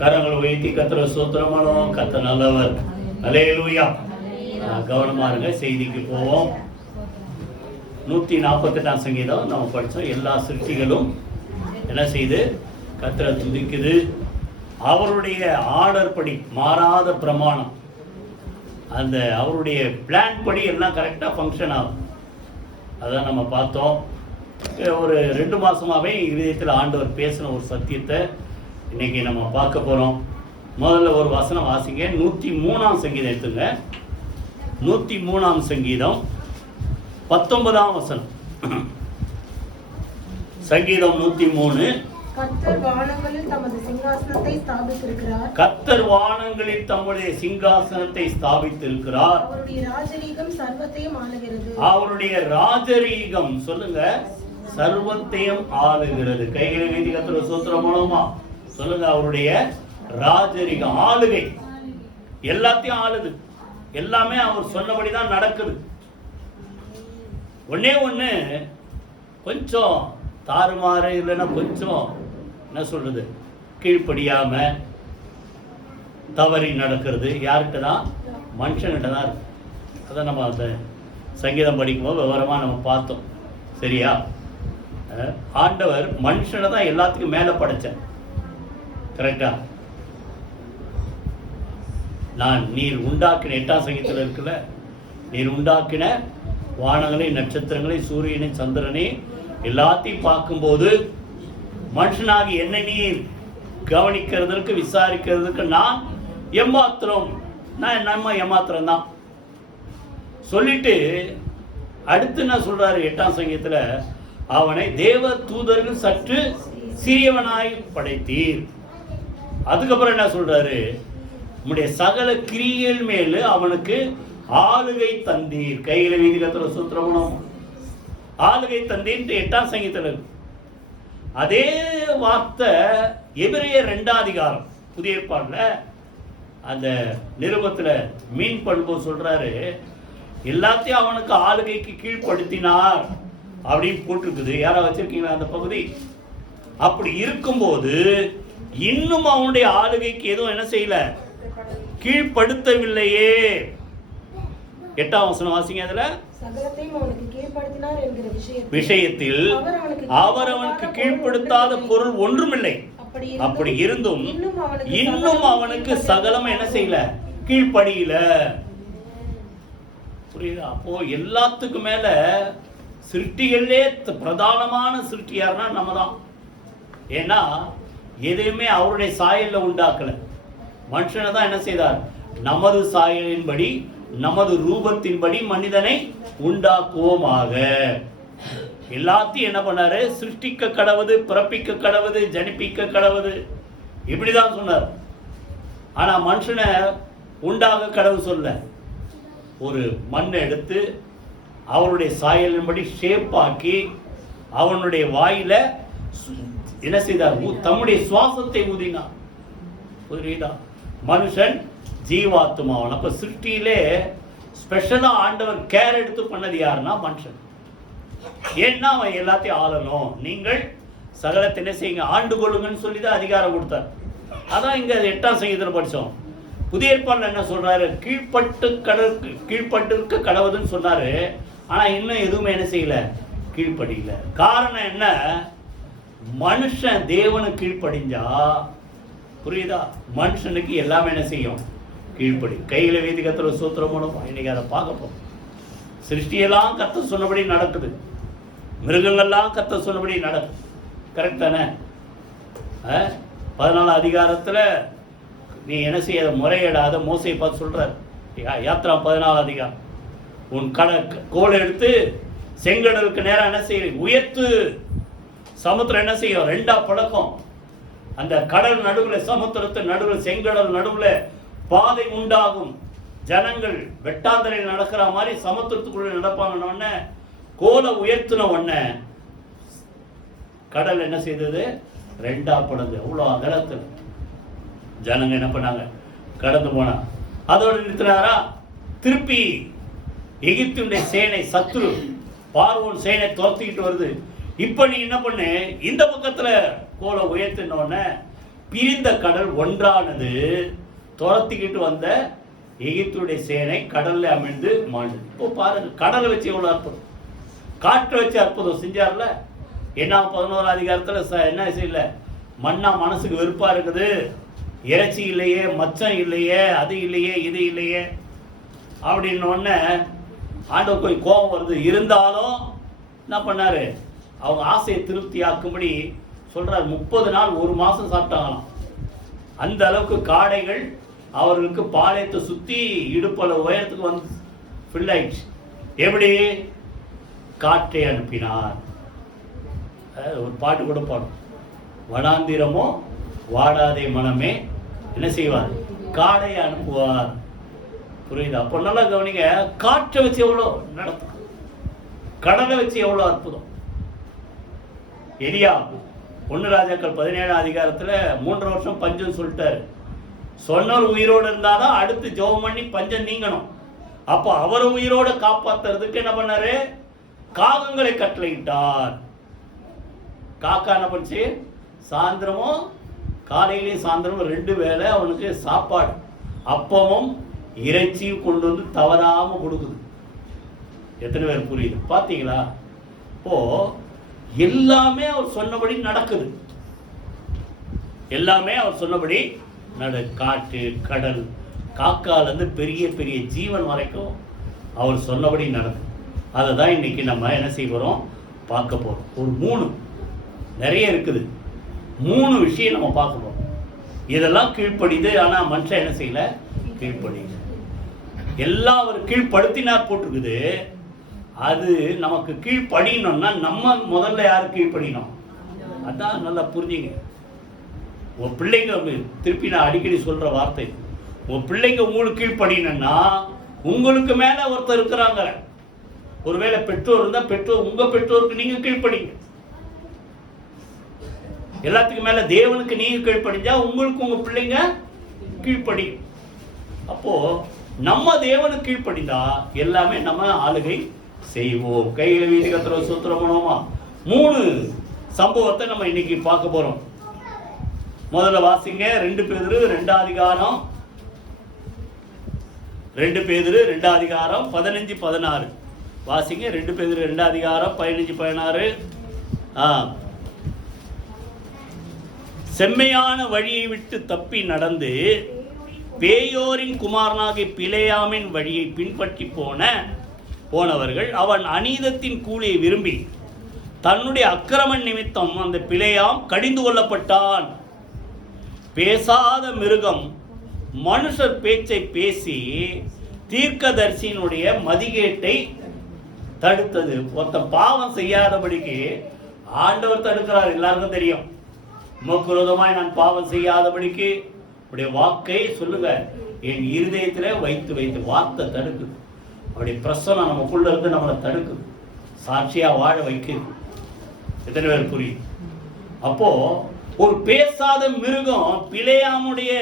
கரங்களை உயர்த்தி கர்த்தரை ஸ்தோத்திரம் பண்ணுவோம். கர்த்தர் நல்லவர். அல்லேலூயா. கவனமா இருங்க. செய்திக்கு போவோம். 148ஆம் சங்கீதம் நம்ம படித்தோம். எல்லா சிருஷ்டிகளும் என்ன செய்து கர்த்தரை துதிக்குது. அவருடைய ஆர்டர் படி, மாறாத பிரமாணம், அந்த அவருடைய பிளான் படி எல்லாம் கரெக்டாக ஃபங்க்ஷன் ஆகும். அதான் நம்ம பார்த்தோம். ஒரு 2 மாதமாகவே இதயத்தில் ஆண்டவர் பேசின ஒரு சத்தியத்தை இன்னைக்கு நம்ம பார்க்க போகிறோம். முதல்ல ஒரு வசனம் வாசிங்க. 103ஆம் சங்கீதம் எடுத்துங்க. 103ஆம் சங்கீதம் 19ஆம் வசனம். சங்கீதம் 103. கர்த்தர் வானங்களில் தமது சிங்காசனத்தை ஸ்தாபித்திருக்கிறார். கர்த்தர் வானங்களில் தம்முடைய சிங்காசனத்தை ஸ்தாபித்திருக்கிறார். அவருடைய ராஜரீகம் சர்வத்தையும் ஆளுகிறது. அவருடைய ராஜரீகம் சொல்லுங்க, சர்வத்தையும் ஆளுகிறது. கைகளை வைத்து கர்த்தரை ஸ்தோத்திரம் பண்ணுவோமா? சொல்லுங்க, அவருடைய ராஜரீகம், ஆளுகை, எல்லாத்தையும் ஆளுது. எல்லாமே அவர் சொன்னபடிதான் நடக்குது. ஒன்னே ஒண்ணு கொஞ்சம் தாறுமாறு, இல்லைன்னா கொஞ்சம் என்ன சொல்றது, கீழ்ப்படியாம தவறி நடக்கிறது யார்கிட்ட தான்? மனுஷன்கிட்ட தான் இருக்கு. அதான் நம்ம அந்த சங்கீதம் படிக்கும்போது விவரமா நம்ம பார்த்தோம். சரியா? ஆண்டவர் மனுஷனை தான் எல்லாத்துக்கும் மேல படைச்சார். கரெக்டா? நீர் உண்டாக்கின 8ஆம் சங்கீதத்தில் இருக்குல்ல, நீர் உண்டாக்கின வானங்களை, நட்சத்திரங்களை, சூரியனை, சந்திரனை எல்லாத்தையும் பார்க்கும்போது மனுஷனாகி என்ன நீர் கவனிக்கிறதுக்கு, விசாரிக்கிறதுக்கு நான் ஏமாத்திரம், நம்ம ஏமாத்திரம் தான் சொல்லிட்டு அடுத்து என்ன சொல்றாரு 8ஆம் சங்கீதத்தில்? அவனை தேவ தூதர்கள் சற்று சிறியவனாய் படைத்தீர். அதுக்கப்புறம் என்ன சொல்றாரு? உம்முடைய சகல கிரியைகள் மேல அவனுக்கு ஆளுகை தந்தீர். கையில வீதி கர்த்தரை ஸ்தோத்திரம் பண்ணுவோம். ஆளுகை தந்தீர் 8ஆம் சங்கீதத்தில். அதே வார்த்தை எபிரேயர் 2ஆம் அதிகாரம் புதிய ஏற்பாடுல அந்த நிருபத்துல மீன் பண்ணும்போது சொல்றாரு, எல்லாத்தையும் அவனுக்கு ஆளுகைக்கு கீழ்ப்படுத்தினார் அப்படின்னு போட்டிருக்குது. யாரா வச்சிருக்கீங்களா அந்த பகுதி? அப்படி இருக்கும்போது இன்னும் அவனுடைய ஆளுகைக்கு எதுவும் என்ன செய்யல, கீழ்ப்படுத்தவில்லையே. 8ஆம் வசனம் வாசிங்க. அதுல விஷயத்தில் அவர் அவனுக்கு கீழ்ப்படுத்தாத பொருள் ஒன்றுமில்லை. அப்படி இருந்தும் இன்னும் அவனுக்கு சகலம் என்ன செய்யல, கீழ்ப்படியல. புரியுதா? அப்போ எல்லாத்துக்கும் மேல சிருஷ்டிகளே பிரதானமான சிருஷ்டி யாருன்னா நம்ம தான். ஏன்னா எதையுமே அவருடைய சாயல்ல உண்டாக்கல. மனுஷனை தான் என்ன செய்தார்? நமது சாயலின்படி, நமது ரூபத்தின்படி மனிதனை உண்டாக்குவோமாக. எல்லாத்தையும் என்ன பண்ணாரு? சிருஷ்டிக்க கடவுது, பிறப்பிக்க கடவுது, ஜனிப்பிக்க கடவுது, இப்படிதான் சொன்னார். ஆனா மனுஷனை உண்டாக கடவுள் சொல்ல, ஒரு மண்ணை எடுத்து அவருடைய சாயலின்படி ஷேப் ஆக்கி அவனுடைய வாயில என்ன செய்தார்? தம்முடைய சுவாசத்தை ஊதினார். புரியுதா? மனுஷன் ஜீவாத்மாவன். அப்ப சிருஷ்டியிலே ஸ்பெஷலா ஆண்டவர் கேர் எடுத்து பண்ணது யாருன்னா மனுஷன். ஏன்னா அவன் எல்லாத்தையும் ஆளணும். நீங்கள் சகலத்தை என்ன செய்யுங்க, ஆண்டு கொள்ளுங்கன்னு சொல்லிதான் அதிகாரம் கொடுத்தார். அதான் இங்க 8ஆம் சங்கீதத்தில் படிச்சோம். புதிய ஏற்பாடுல என்ன சொல்றாரு? கீழ்பட்டு கடவுதுன்னு சொன்னாரு. ஆனா இன்னும் எதுவுமே என்ன செய்யல, கீழ்ப்படியல. காரணம் என்ன? மனுஷன் தேவனுக்கு கீழ்ப்படிஞ்சா, புரியுதா, மனுஷனுக்கு எல்லாமே என்ன செய்யும், கீழ்ப்படி. கையில வீதி கர்த்தரை ஸ்தோத்திரம் பண்ணுவோம். இன்னைக்கு அதை பார்க்க போறோம். சிருஷ்டியெல்லாம் கர்த்தர் சொன்னபடி நடக்குது. மிருகங்கள்லாம் கர்த்தர் சொன்னபடி நடக்குது. கரெக்ட் தானே? 14ஆம் அதிகாரத்துல நீ என்ன செய்யாத, முறையிடாத மோசையை பார்த்து சொல்றார். யாத்ரா 14ஆம் அதிகாரம். உன் கோலை எடுத்து செங்கடலுக்கு நேரம் என்ன செய்ய, உயர்த்து. சமுத்திரம் என்ன செய்யும்? 2ஆ பழக்கம். அந்த கடல் நடுவில், சமுத்திரத்து நடுவில், செங்கடல் நடுவில் பாதை உண்டாகும். ஜனங்கள் வெட்டாந்தரையில் நடக்கிற மாதிரி சமுத்திரத்துக்குள்ள நடப்பாங்க. கோலை உயர்த்தின உடனே கடல் என்ன செய்தது? 2ஆ படுது. அவ்வளோ அகலத்தில் ஜனங்க என்ன பண்ணாங்க? கடந்து போனா. அதோடு நிறுத்தினாரா? திருப்பி எகிப்துடைய சேனை, சத்துரு பார்வோன் சேனை துரத்திக்கிட்டு வருது. இப்ப நீ என்ன பண்ணு, இந்த பக்கத்துல கோலை உயர்த்தினோடனே பிரிந்த கடல் ஒன்றானது. துரத்திக்கிட்டு வந்த எகிப்துடைய சேனை கடல்ல அமிழ்ந்து மாண்டு. இப்போ பாருங்க, கடலை வச்சு எவ்வளவு அற்புதம், காற்றை வச்சு அற்புதம் செஞ்சார்ல. என்ன 11ஆம் அதிகாரத்துல என்ன செய்யல, மண்ணா மனசுக்கு வெறுப்பா இருக்குது, இறைச்சி இல்லையே, மச்சம் இல்லையே, அது இல்லையே, இது இல்லையே அப்படின்னு உடனே ஆண்டவர் போய் கோபம் வருது. இருந்தாலும் என்ன பண்ணாரு, அவங்க ஆசையை திருப்தி ஆக்கும்படி சொல்றாரு. 30 நாள் 1 மாசம் சாப்பிட்டாங்களாம். அந்த அளவுக்கு காடைகள் அவர்களுக்கு பாளையத்தை சுத்தி இடுப்பளவு உயரத்துக்கு வந்து ஃபில் ஆயிடுச்சு. எப்படி? காற்றை அனுப்பினார். ஒரு பாட்டு கூட பாடும், வனாந்திரமோ வாடாதே மனமே என்ன செய்வார், காடை அனுப்புவார். புரியுது? அப்போ நல்லா கவனிங்க, காற்றை வச்சு எவ்வளோ நடத்தும், கடலை வச்சு எவ்வளோ அற்புதம். எலியா 1 ராஜாக்கள் 17ஆம் அதிகாரத்துல 3 வருஷம் பஞ்சம் சொல்லிட்டாரு. சொன்னவர் உயிரோடு இருந்தாதான் அடுத்து ஜெபம் பண்ணி பஞ்சம் நீங்கணும். அப்போ அவரை உயிரோடு காப்பாத்துறதுக்கு என்ன பண்ணாரு, காகங்களை கட்டளையிட்டார். காக்கா என்ன பண்ணுச்சு, சாயந்தரமும் காலையிலேயும் சாயந்தரமும் 2 வேளை அவனுக்கு சாப்பாடு, அப்பமும் இறைச்சியும் கொண்டு வந்து தவறாம கொடுக்குது. எத்தனை பேர் புரியுது பாத்தீங்களா? இப்போ எல்லாமே அவர் சொன்னபடி நடக்குது. எல்லாமே அவர் சொன்னபடி காட்டு, கடல், காக்கால இருந்து பெரிய பெரிய ஜீவன் வரைக்கும் அவர் சொன்னபடி நடக்குது. அதை தான் இன்னைக்கு நம்ம என்ன செய்ய போறோம், பார்க்க போறோம். ஒரு 3 நிறைய இருக்குது, 3 விஷயம் நம்ம பார்க்க போறோம். இதெல்லாம் கீழ்ப்படிது. ஆனா மனுஷன் என்ன செய்யல, கீழ்ப்படிது. எல்லாம் அவர் கீழ்ப்படுத்தினார் போட்டிருக்குது. அது நமக்கு கீழ்ப்படியணும்னா நம்ம முதல்ல யாரு கீழ்ப்படியணும், அதான் நல்லா புரிஞ்சுங்க. உங்க பிள்ளைங்க, திருப்பி நான் அடிக்கடி சொல்ற வார்த்தை, உங்க பிள்ளைங்க உங்களுக்கு கீழ்ப்படியணும்னா உங்களுக்கு மேல ஒருத்தர் இருக்கிறாங்க. ஒருவேளை பெற்றோர் இருந்தா பெற்றோர், உங்க பெற்றோருக்கு நீங்க கீழ்ப்படிங்க. எல்லாத்துக்கும் மேல தேவனுக்கு நீங்க கீழ்ப்படிஞ்சா உங்களுக்கு உங்க பிள்ளைங்க கீழ்ப்படி. அப்போ நம்ம தேவனுக்கு கீழ்ப்படிந்தா எல்லாமே நம்ம ஆளுகை செய்வோம். கையில வீதி கத்துற சூத்திரம் பண்ணுவோமா? 3 சம்பவத்தை நம்ம இன்னைக்கு பார்க்க போறோம். முதல்ல வாசிங்க 2 பேதுரு 2ஆம் அதிகாரம், 2 பேதுரு 2ஆம் அதிகாரம் 15-16 வாசிங்க. 2 பேதுரு 2ஆம் அதிகாரம் 15-16. செம்மையான வழியை விட்டு தப்பி நடந்து பேயோரின் குமாரனாகிய பிலேயாமின் வழியை பின்பற்றி போனவர்கள் அவன் அநீதத்தின் கூலியை விரும்பி தன்னுடைய அக்கிரம நிமித்தம் அந்த பிலேயாம் கடிந்து கொள்ளப்பட்டான். பேசாத மிருகம் மனுஷர் பேச்சை பேசி தீர்க்கதரிசியினுடைய மதிகேட்டை தடுத்தது. ஒருத்த பாவம் செய்யாதபடிக்கு ஆண்டவர் தடுக்கிறார். எல்லாருக்கும் தெரியும், உமக்கு விரோதமாய் நான் பாவம் செய்யாதபடிக்கு உடைய வாக்கை சொல்லுங்க என் இருதயத்திலே வைத்து வைத்து. வார்த்தை தடுக்குது. அவருடைய பிரசனம் நமக்குள்ள இருந்து நம்மளை தடுக்குது, சாட்சியா வாழ வைக்குது. எத்தனை பேர் புரியும்? அப்போ ஒரு பேசாத மிருகம் பிலேயாமுடைய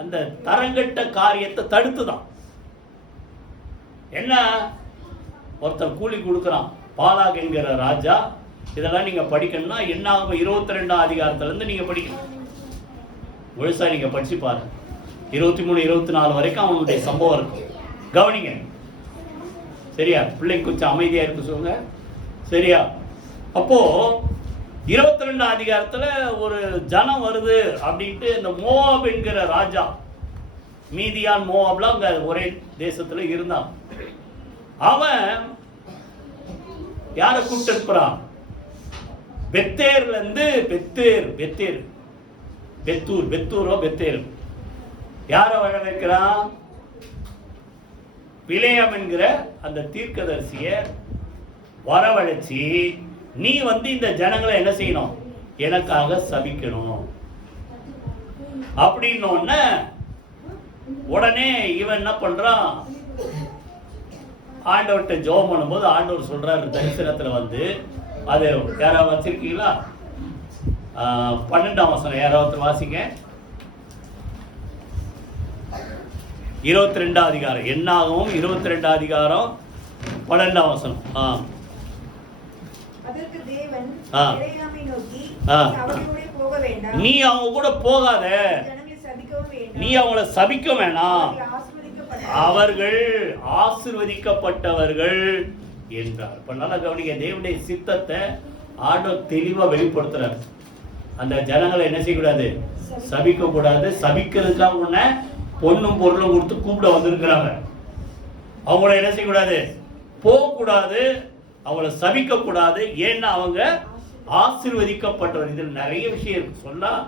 அந்த தரங்கட்ட காரியத்தை தடுத்துதான். என்ன, ஒருத்தர் கூலி கொடுக்குறான், பாலாக் என்கிற ராஜா. இதெல்லாம் நீங்க படிக்கணும்னா என்ன ஆகும், 22ஆம் அதிகாரத்துல இருந்து நீங்க படிக்கணும். முழுசா நீங்க படிச்சு பாருங்க. 23-24 வரைக்கும் அவனுடைய சம்பவம் இருக்கும். கவனிங்க சரியா? பிள்ளைங்க கொஞ்சம் அமைதியா இருக்கு சொல்லுங்க சரியா? அப்போ 22ஆம் அதிகாரத்துல ஒரு ஜனம் வருது அப்படின்ட்டு இந்த மோவாப் என்கிற ராஜா, மீதியான் மோவாப்லாம் அங்க ஒரே தேசத்துல இருந்தான். அவன் யாரை கூப்பிட்டு இருக்கிறான், பெத்தேர்ல இருந்து பெத்தூரோ பெத்தேர் யார வர வைக்கிறான், பிலேயாம் என்கிற அந்த தீர்க்கதரிசிய வரவழைச்சி நீ வந்து இந்த ஜனங்களை என்ன செய்யணும், எனக்காக சபிக்கணும் அப்படின்னு உடனே இவன் என்ன பண்றான், ஆண்டவர்கிட்ட ஜெபம் பண்ணும்போது ஆண்டவர் சொல்றாரு தரிசனத்துல வந்து, அது யாராவது வச்சிருக்கீங்களா? 12ஆம் வசனம் யாராவது வாசிங்க. 22ஆம் அதிகாரம் என்னாகவும் 22ஆம் அதிகாரம் 12ஆம் வசனம். அதற்கு தேவன் ஆ. பிலேயாமை நோக்கி, ஆ. நீ அவர்களோடே போக வேண்டாம், நீ அவங்க கூட போகாத, ஜனங்களை சபிக்கவும் வேண்டாம், நீ அவங்கள சபிக்க வேணாம், அவர்கள் ஆசீர்வதிக்கப்பட்டவர்கள். அவர்கள் ஆசீர்வதிக்கப்பட்டவர்கள் என்றார். இப்ப நல்லா கவனிக்க, தேவனுடைய சித்தத்தை ஆண்டவர் தெளிவா வெளிப்படுத்துறார். அந்த ஜனங்களை என்ன செய்யக்கூடாது, சபிக்க கூடாது. சபிக்கிறதுக்காக உன்னை பொண்ணும் பொருளும் கொடுத்து கூப்பிட வந்திருக்கிறாங்க. அவங்கள என்ன செய்யக்கூடாது, போகக்கூடாது, அவங்கள சபிக்க கூடாது. ஏன்னா அவங்க ஆசீர்வதிக்கப்பட்டவர். இதில் நிறைய விஷயம் இருக்கு சொல்லலாம்.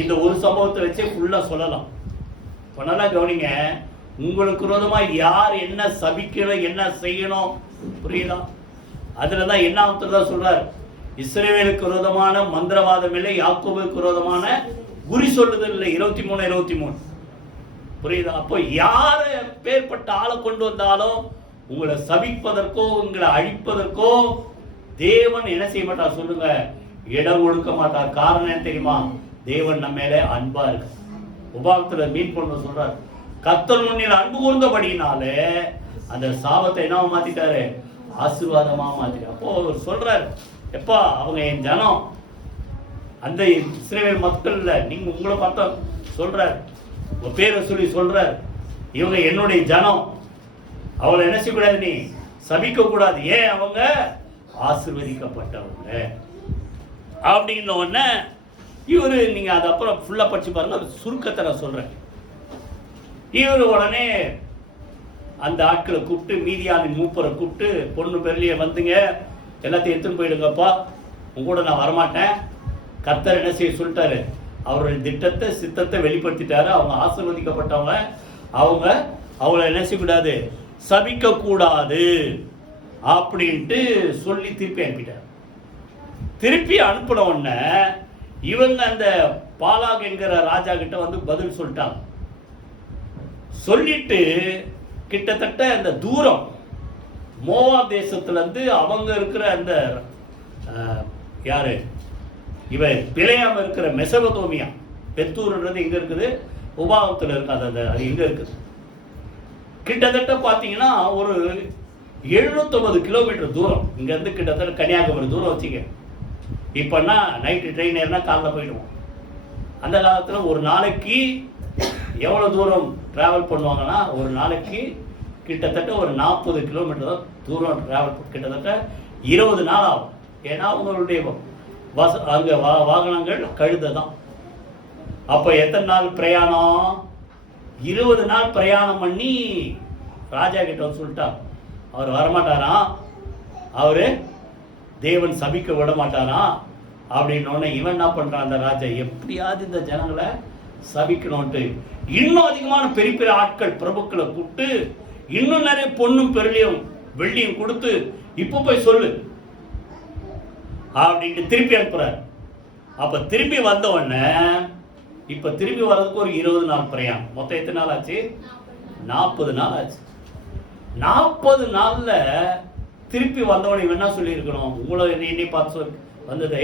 இந்த ஒரு சம்பவத்தை வச்சே ஃபுல்லா சொல்லலாம். இப்ப நல்லா கவனிங்க, உங்களுக்கு விரோதமா யார் என்ன சபிக்கணும், என்ன செய்யணும், புரியுதா? அதுலதான் என்ன தான் சொல்றாரு, இஸ்ரவேலுக்கு விரோதமான மந்திரவாதம் இல்லை, யாக்கோபுக்கு விரோதமான குறி சொல்லுதல் இல்லை. 23:23 புரியுதா? அப்போ யார பேர்பட்ட ஆளை கொண்டு வந்தாலும் உங்களை சபிப்பதற்கோ உங்களை அழிப்பதற்கோ தேவன் என்ன செய்ய மாட்டார் சொல்லுங்க, இடம் கொடுக்க மாட்டார். காரணம் என்ன தெரியுமா? தேவன் நம்ம மேல அன்பா இருக்கு. உபாகத்துல மீன் கொண்டு சொல்றாரு, கர்த்தர் முன்னில் அன்பு கூர்ந்தபடினாலே அந்த சாபத்தை என்ன மாத்திட்டாரு, ஆசீர்வாதமா மாத்திட்டாரு. அப்போ அவர் சொல்றாரு, எப்பா அவங்க என் ஜனம், அந்த இஸ்ரவேல் மக்கள் இல்ல, நீங்க உங்களை பார்த்தா சொல்றாரு, உங்க பேரை சொல்லி சொல்றாரு, இவங்க என்னுடைய ஜனம், அவளை என்ன செய்யக்கூடாது, நீ சபிக்க கூடாது. ஏன்? அவங்க ஆசீர்வதிக்கப்பட்டவங்க அப்படின்ன உடனே இவரு, நீங்க அது அப்புறம் ஃபுல்லா படிச்சு பாருங்க, சுருக்கத்தை நான் சொல்றேன். இவரு உடனே அந்த ஆட்களை கூப்பிட்டு, மீதியானின் மூப்பரை கூப்பிட்டு, பொண்ணு பெருளிய வந்துங்க, எல்லாத்தையும் எடுத்துன்னு போயிடுங்கப்பா, உங்க கூட நான் வரமாட்டேன். கர்த்தர் என்ன செய்ய சொல்லிட்டாரு, அவருடைய திட்டத்தை சித்தத்தை வெளிப்படுத்திட்டாரு. அவங்க ஆசீர்வதிக்கப்பட்டவங்க, அவங்க அவளை என்ன செய்யக்கூடாது, சபிக்க கூடாது அப்படின்ட்டு சொல்லி திருப்பி அனுப்பிட்டார். திருப்பி அனுப்பின உடனே இவங்க அந்த பாலாக் என்கிற ராஜா கிட்ட வந்து பதில் சொல்லிட்டாங்க. சொல்லிட்டு கிட்டத்தட்ட அந்த தூரம் மோவாப் தேசத்துல இருந்து அவங்க இருக்கிற அந்த யாரு இவ பிலேயாம இருக்கிற மெசபதோமியா, பெத்தூர்ன்றது எங்க இருக்குது, உபாகத்துல இருக்காது. அது எங்க இருக்குது, கிட்டத்தட்ட பாத்தீங்கன்னா ஒரு 750 கிலோமீட்டர் தூரம் இங்க இருந்து, கிட்டத்தட்ட கன்னியாகுமரி தூரம் வச்சுக்க. இப்பன்னா நைட்டு ட்ரெயின் ஏறினா காலைல போயிடுவோம். அந்த காலத்துல ஒரு நாளைக்கு எவ்வளவு தூரம் டிராவல் பண்ணுவாங்கன்னா, ஒரு நாளைக்கு கிட்டத்தட்ட ஒரு 40 கிலோமீட்டர் தான் தூரம் டிராவல், கிட்டத்தட்ட 20 நாள் ஆகும். ஏன்னா அவங்களுடைய அங்க வாகனங்கள் கழுதை தான். அப்ப எத்தனை நாள் பிரயாணம், 20 நாள் பிரயாணம் பண்ணி ராஜா கிட்ட வந்து சொல்லிட்டார், அவர் வரமாட்டாராம், அவரு தேவன் சபிக்க விட மாட்டாராம் அப்படின்னு. இவன் என்ன பண்றான், அந்த ராஜா எப்படியாவது இந்த ஜனங்களை சபிக்கணும்ட்டு இன்னும் அதிகமான பெரிய பெரிய ஆட்கள் பிரபுக்களை கூப்பிட்டு இன்னும் நிறைய பொண்ணும் பெருளையும் வெள்ளியும் கொடுத்து இப்ப போய் சொல்லு அப்படின்ட்டு திருப்பி அனுப்புறாரு. அப்ப திரும்பி வந்த உடனே இப்ப திரும்பி வர்றதுக்கு ஒரு 20 நாள் பிரயாணம். மொத்தம் எத்தனை நாள் ஆச்சு, 40 நாள் ஆச்சு. 40 நாள்ல திருப்பி வந்தவனை என்ன சொல்லி இருக்கணும், உங்களை என்னை பார்த்து வந்தது,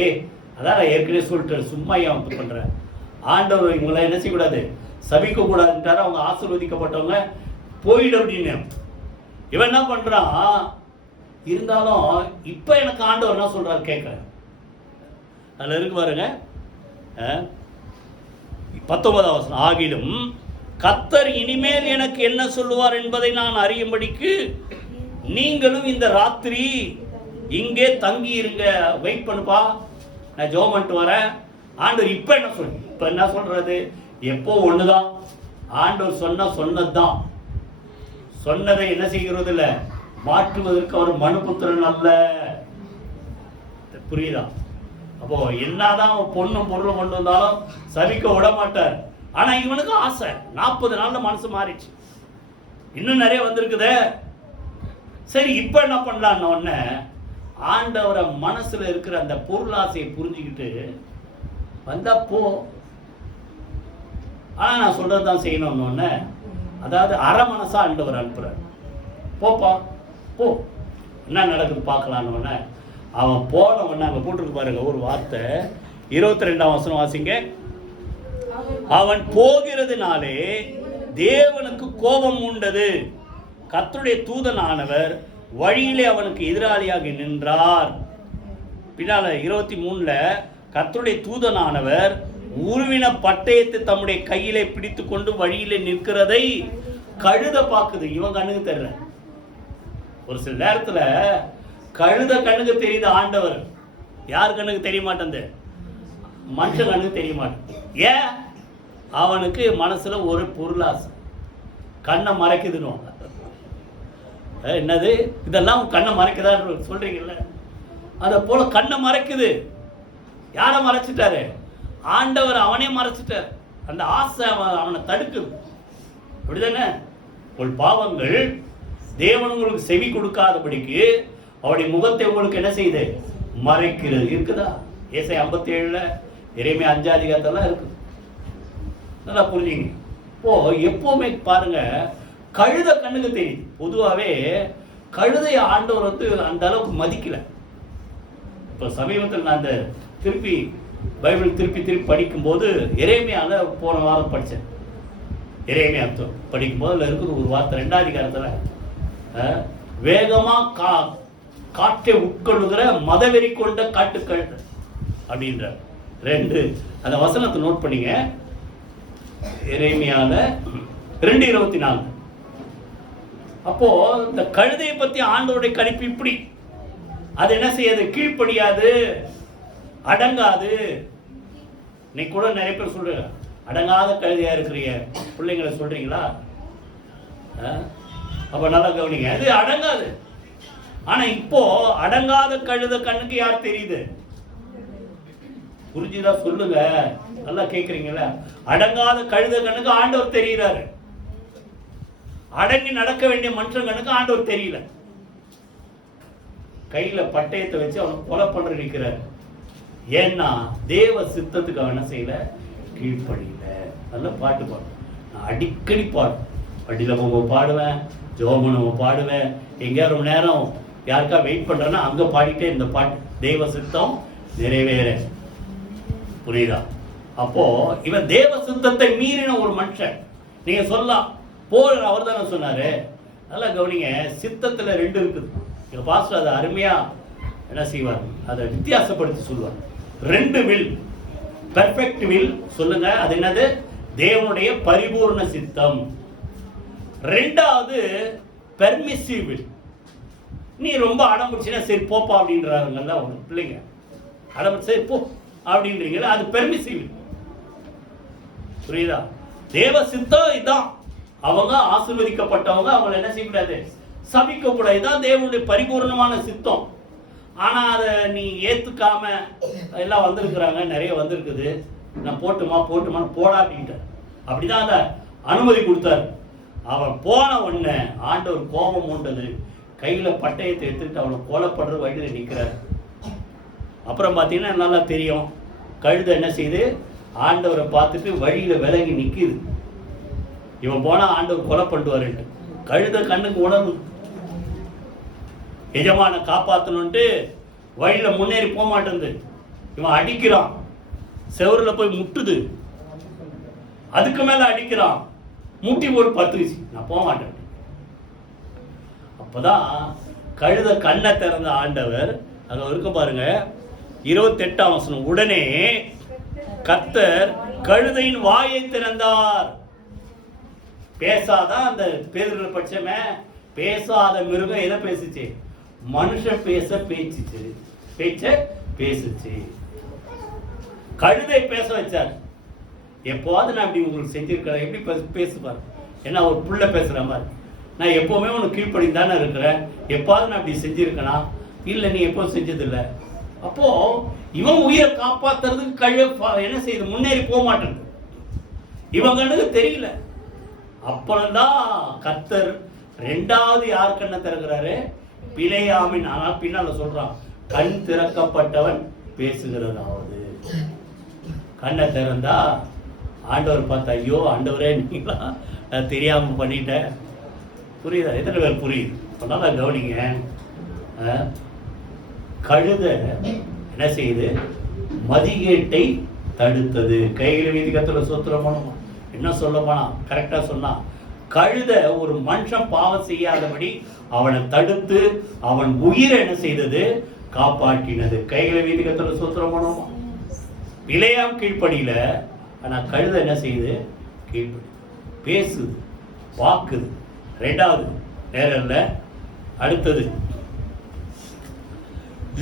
அதான் நான் ஏற்கனவே சொல்லிட்டு சும்மா ஏன் பண்றேன், ஆண்டவர் இவங்களை என்ன செய்யக்கூடாது, சபிக்க கூடாதுன்றாரு, அவங்க ஆசீர்வதிக்கப்பட்டவங்க போயிடு அப்படின்னு. இவன் என்ன பண்றான், இருந்தாலும் இப்ப எனக்கு ஆண்டவர் என்ன சொல்றாரு கேட்கிறேன். அதுல இருக்கு பாருங்க 19ஆம் வசனம், ஆகிலும் கர்த்தர் இனிமேல் எனக்கு என்ன சொல்லுவார் என்பதை நான் அறியும்படிக்கு நீங்களும் இந்த ராத்திரி இங்கே தங்கி இருங்க, வெயிட் பண்ணுப்பா, நான் ஜெபம் பண்ணிட்டு வரேன். ஆண்டவர் இப்ப என்ன சொல்லு, இப்ப என்ன சொல்றது, எப்போ ஒண்ணுதான், ஆண்டவர் சொன்னதுதான், சொன்னதை என்ன செய்கிறது இல்ல மாற்றுவதற்கு அவர் மனுபுத்திரன் அல்ல. புரியுதா? அப்போ என்னதான் பொண்ணும் பொருளும் கொண்டு வந்தாலும் சபிக்க விட மாட்டார். ஆனா இவனுக்கு ஆசை, 40 நாள்ல மனசு மாறிடுச்சு, இன்னும் நிறைய வந்திருக்குதே. சரி இப்ப என்ன பண்ணலான்னு உடனே ஆண்டவரை மனசுல இருக்கிற அந்த பொருளாசையை புரிஞ்சுக்கிட்டு வந்தா போ, ஆனா நான் சொல்றதுதான் செய்யணும்னு உடனே, அதாவது அரை மனசா ஆண்டவர் அனுப்புறாரு, போப்பா போ, என்ன நடக்குது பார்க்கலான்னு உடனே அவன் போன உடனே அங்க போட்டிருக்கு பாருங்க ஒரு வார்த்தை, 22ஆம் வசனம் வாசிங்க. அவன் போகிறதுனாலே தேவனுக்கு கோபம் உண்டது, கர்த்தருடைய தூதனானவர் வழியிலே அவனுக்கு எதிராளியாக நின்றார். பின்னால 23ல கர்த்தருடைய தூதனானவர் உருவின பட்டயத்தை தம்முடைய கையிலே பிடித்து கொண்டு வழியிலே நிற்கிறதை கழுத பார்க்குது. இவன் கண்ணுக்கு தெரியல. ஒரு சில நேரத்துல கழுத கண்ணுக்கு தெரியுது ஆண்டவர், யார் கண்ணுக்கு தெரிய மாட்டேங்குது? மனுஷன் கண்ணுக்கு தெரிய மாட்டேங்குது. ஏன்? அவனுக்கு மனசுல ஒரு பொருளாசை, கண்ணை மறைக்குதுன்னு. என்னது இதெல்லாம் கண்ணை மறைக்குதா சொல்றீங்கல்ல, அதை போல கண்ணை மறைக்குது. யாரை மறைச்சிட்டாரு? ஆண்டவர் அவனே மறைச்சிட்டார். அந்த ஆசை அவனை தடுக்குது. அப்படிதானே? உங்கள் பாவங்கள் தேவன் உங்களுக்கு செவி கொடுக்காதபடிக்கு அவருடைய முகத்தை உங்களுக்கு என்ன செய்யுது? மறைக்கிறது. இருக்குதா? ஏசாயா 57ல எரேமியா 5 அதிகாரத்தெல்லாம் இருக்குது. நல்லா புரிஞ்சுங்க. இப்போ எப்பவுமே பாருங்க, கழுத கண்ணுக்கு தெரியுது. பொதுவாகவே கழுதைய ஆண்டவர் அந்த அளவுக்கு மதிக்கல. இப்போ சமீபத்தில் நான் அந்த பைபிள் திருப்பி படிக்கும்போது எரேமியால போன வாரம் படித்தேன். எரேமியா படிக்கும்போது அதில் இருக்குது ஒரு வார்த்தை 2ஆம் அதிகாரத்தில், வேகமா காற்றை உட்கொள்ளுகிற மதவெறி கொண்ட காட்டுக்கள் அப்படின்ற 2 அந்த வசனத்தை நோட் பண்ணிங்க. எரேமியால 2:24. அப்போ இந்த கழுதையை பத்தி ஆண்டவருடைய கணிப்பு இப்படி, அது என்ன செய்யாது? கீழ்ப்படியாது, அடங்காது. இன்னைக்கு கூட நிறைய பேர் சொல்றாங்க, அடங்காத கழுதையா இருக்கிறீங்க பிள்ளைங்களை சொல்றீங்களா? அப்ப நல்லா கவனிங்க, அது அடங்காது. ஆனா இப்போ அடங்காத கழுத கண்ணுக்கு யார் தெரியுது? புரிஞ்சுதான் சொல்லுங்க, நல்லா கேட்குறீங்களா? அடங்காத கழுத கண்ணுக்கு ஆண்டவர் தெரிகிறாரு. அடங்கி நடக்க வேண்டிய மனுஷன் கண்ணுக்கு ஆண்டவர் தெரியல. கையில பட்டயத்தை வச்சு அவனை கொலை பண்ற நிற்கிறார். ஏன்னா தேவ சித்தத்துக்கு அவன் என்ன செய்யல? கீழ்ப்படியில. நல்ல பாட்டு பாடும், நான் அடிக்கடி பாடும். வண்டியில் போக பாடுவேன், ஜோமனவ பாடுவேன். எங்கேயா ரொம்ப நேரம் யாருக்கா வெயிட் பண்றேன்னா அங்க பாடிட்டே இந்த பாட்டு, தேவ சித்தம் நிறைவேற. புரியுதா? அப்போ இவன் தேவ சித்தத்தை மீறின ஒரு மனுஷன். நீங்க சொல்லலாம், போல் அவர் தானே சொன்னாரு. நல்லா கவனிங்க, சித்தத்துல 2 இருக்குது. எங்க பாஸ்டர் அதை அருமையா என்ன செய்வார்? அதை வித்தியாசப்படுத்தி சொல்லுவார். 2 வில், பெர்ஃபெக்ட் வில் சொல்லுங்க. அது என்னது? தேவனுடைய பரிபூர்ண சித்தம். 2வது பெர்மிசிவ் வில். நீ ரொம்ப அடம் பிடிச்சினா சரி போப்பா அப்படின்றாங்கல்ல ஒரு பிள்ளைங்க, அடம் சரி போ அப்படின்றீங்களா, அது பெர்மிசிவ். புரியுதா? தேவ சித்தம் இதான். அவங்க ஆசீர்வதிக்கப்பட்டவங்க, அவங்களை என்ன செய்யக்கூடாது? சபிக்க கூடாது. இதான் தேவனுடைய பரிபூர்ணமான சித்தம். ஆனா அதை நீ ஏத்துக்காம எல்லாம் வந்திருக்கிறாங்க, நிறைய வந்திருக்குது. நான் போட்டுமான்னு போடா அப்படின்ட்டு அப்படிதான் அதை அனுமதி கொடுத்தாரு. அவன் போன உடனே ஆண்டவர் கோபம் உண்டது, கையில பட்டயத்தை எடுத்துட்டு அவனை கொலைப்படுற வழியில நிற்கிறார். அப்புறம் பார்த்தீங்கன்னா நல்லா தெரியும், கழுதை என்ன செய்யுது? ஆண்டவரை பார்த்துட்டு வழியில விலகி நிற்குது. இவன் போனா ஆண்டவர் கொலை பண்ணுவாருன்ட்டு கழுதை கண்ணுக்கு உணர்வு. எஜமான காப்பாற்றணுன்ட்டு வழியில முன்னேறி போக மாட்டேங்குது. இவன் அடிக்கிறான், செவருல போய் முட்டுது, அதுக்கு மேல அடிக்கிறான், முட்டி போட்டு பத்துச்சு, நான் போக மாட்டேன். அப்பதான் கழுத கண்ணை திறந்த ஆண்டவர் அங்க இருக்க பாருங்க, 28ஆம் வசனம். உடனே கர்த்தர் கழுதையின் வாயை திறந்தார். பேசாதான் அந்த பேதுருல பட்சமே, பேசாத மிருகம் எதை பேசுச்சு? மனுஷன் பேச்ச பேசுச்சு. கழுதை பேச வச்சார். எப்போது நான் அப்படி உங்களுக்கு செஞ்சிருக்கிறேன்? எப்படி பேசுவார்? ஏன்னா ஒரு புள்ள பேசுற மாதிரி, நான் எப்பவுமே உனக்கு கீழ்ப்படி தானே இருக்கிறேன், எப்பாவது நான் அப்படி செஞ்சிருக்கேனா? இல்லை, நீ எப்போதும் செஞ்சதில்லை. அப்போ இவன் உயிரை காப்பாத்துறதுக்கு என்ன செய்யுது? முன்னேறி போக மாட்டேங்குது. இவன் கண்ணுக்கு தெரியல. அப்புறம்தான் கர்த்தர் 2வது யார் கண்ணை திறக்கிறாரு? பிலேயாமின். ஆனால் பின்னால சொல்றான், கண் திறக்கப்பட்டவன் பேசுகிறதாவது. கண்ணை திறந்தா ஆண்டவர் பார்த்தா, ஐயோ ஆண்டவரே நீங்களா, நான் தெரியாம பண்ணிட்டேன். புரியுதா? எத்தனை பேர் புரியுது? அதனால கவனிங்க, கழுத என்ன செய்யுது? மதிகேட்டை தடுத்தது. கையில் வீதி கத்துல சோத்திரமான என்ன சொல்ல போனா கரெக்டா சொன்னா, கழுத ஒரு மனுஷன் பாவம் செய்யாதபடி அவனை தடுத்து அவன் உயிரை என்ன செய்தது? காப்பாற்றினது. கைகளை வீதிகத்துல சூத்திரம் பண்ணுவோமா? பிழையாம் கீழ்ப்படியில, ஆனா கழுத என்ன செய்யுது? கீழ்ப்படி, பேசுது, வாக்குது. ரெண்டாவது நேரம் இல்ல. அடுத்தது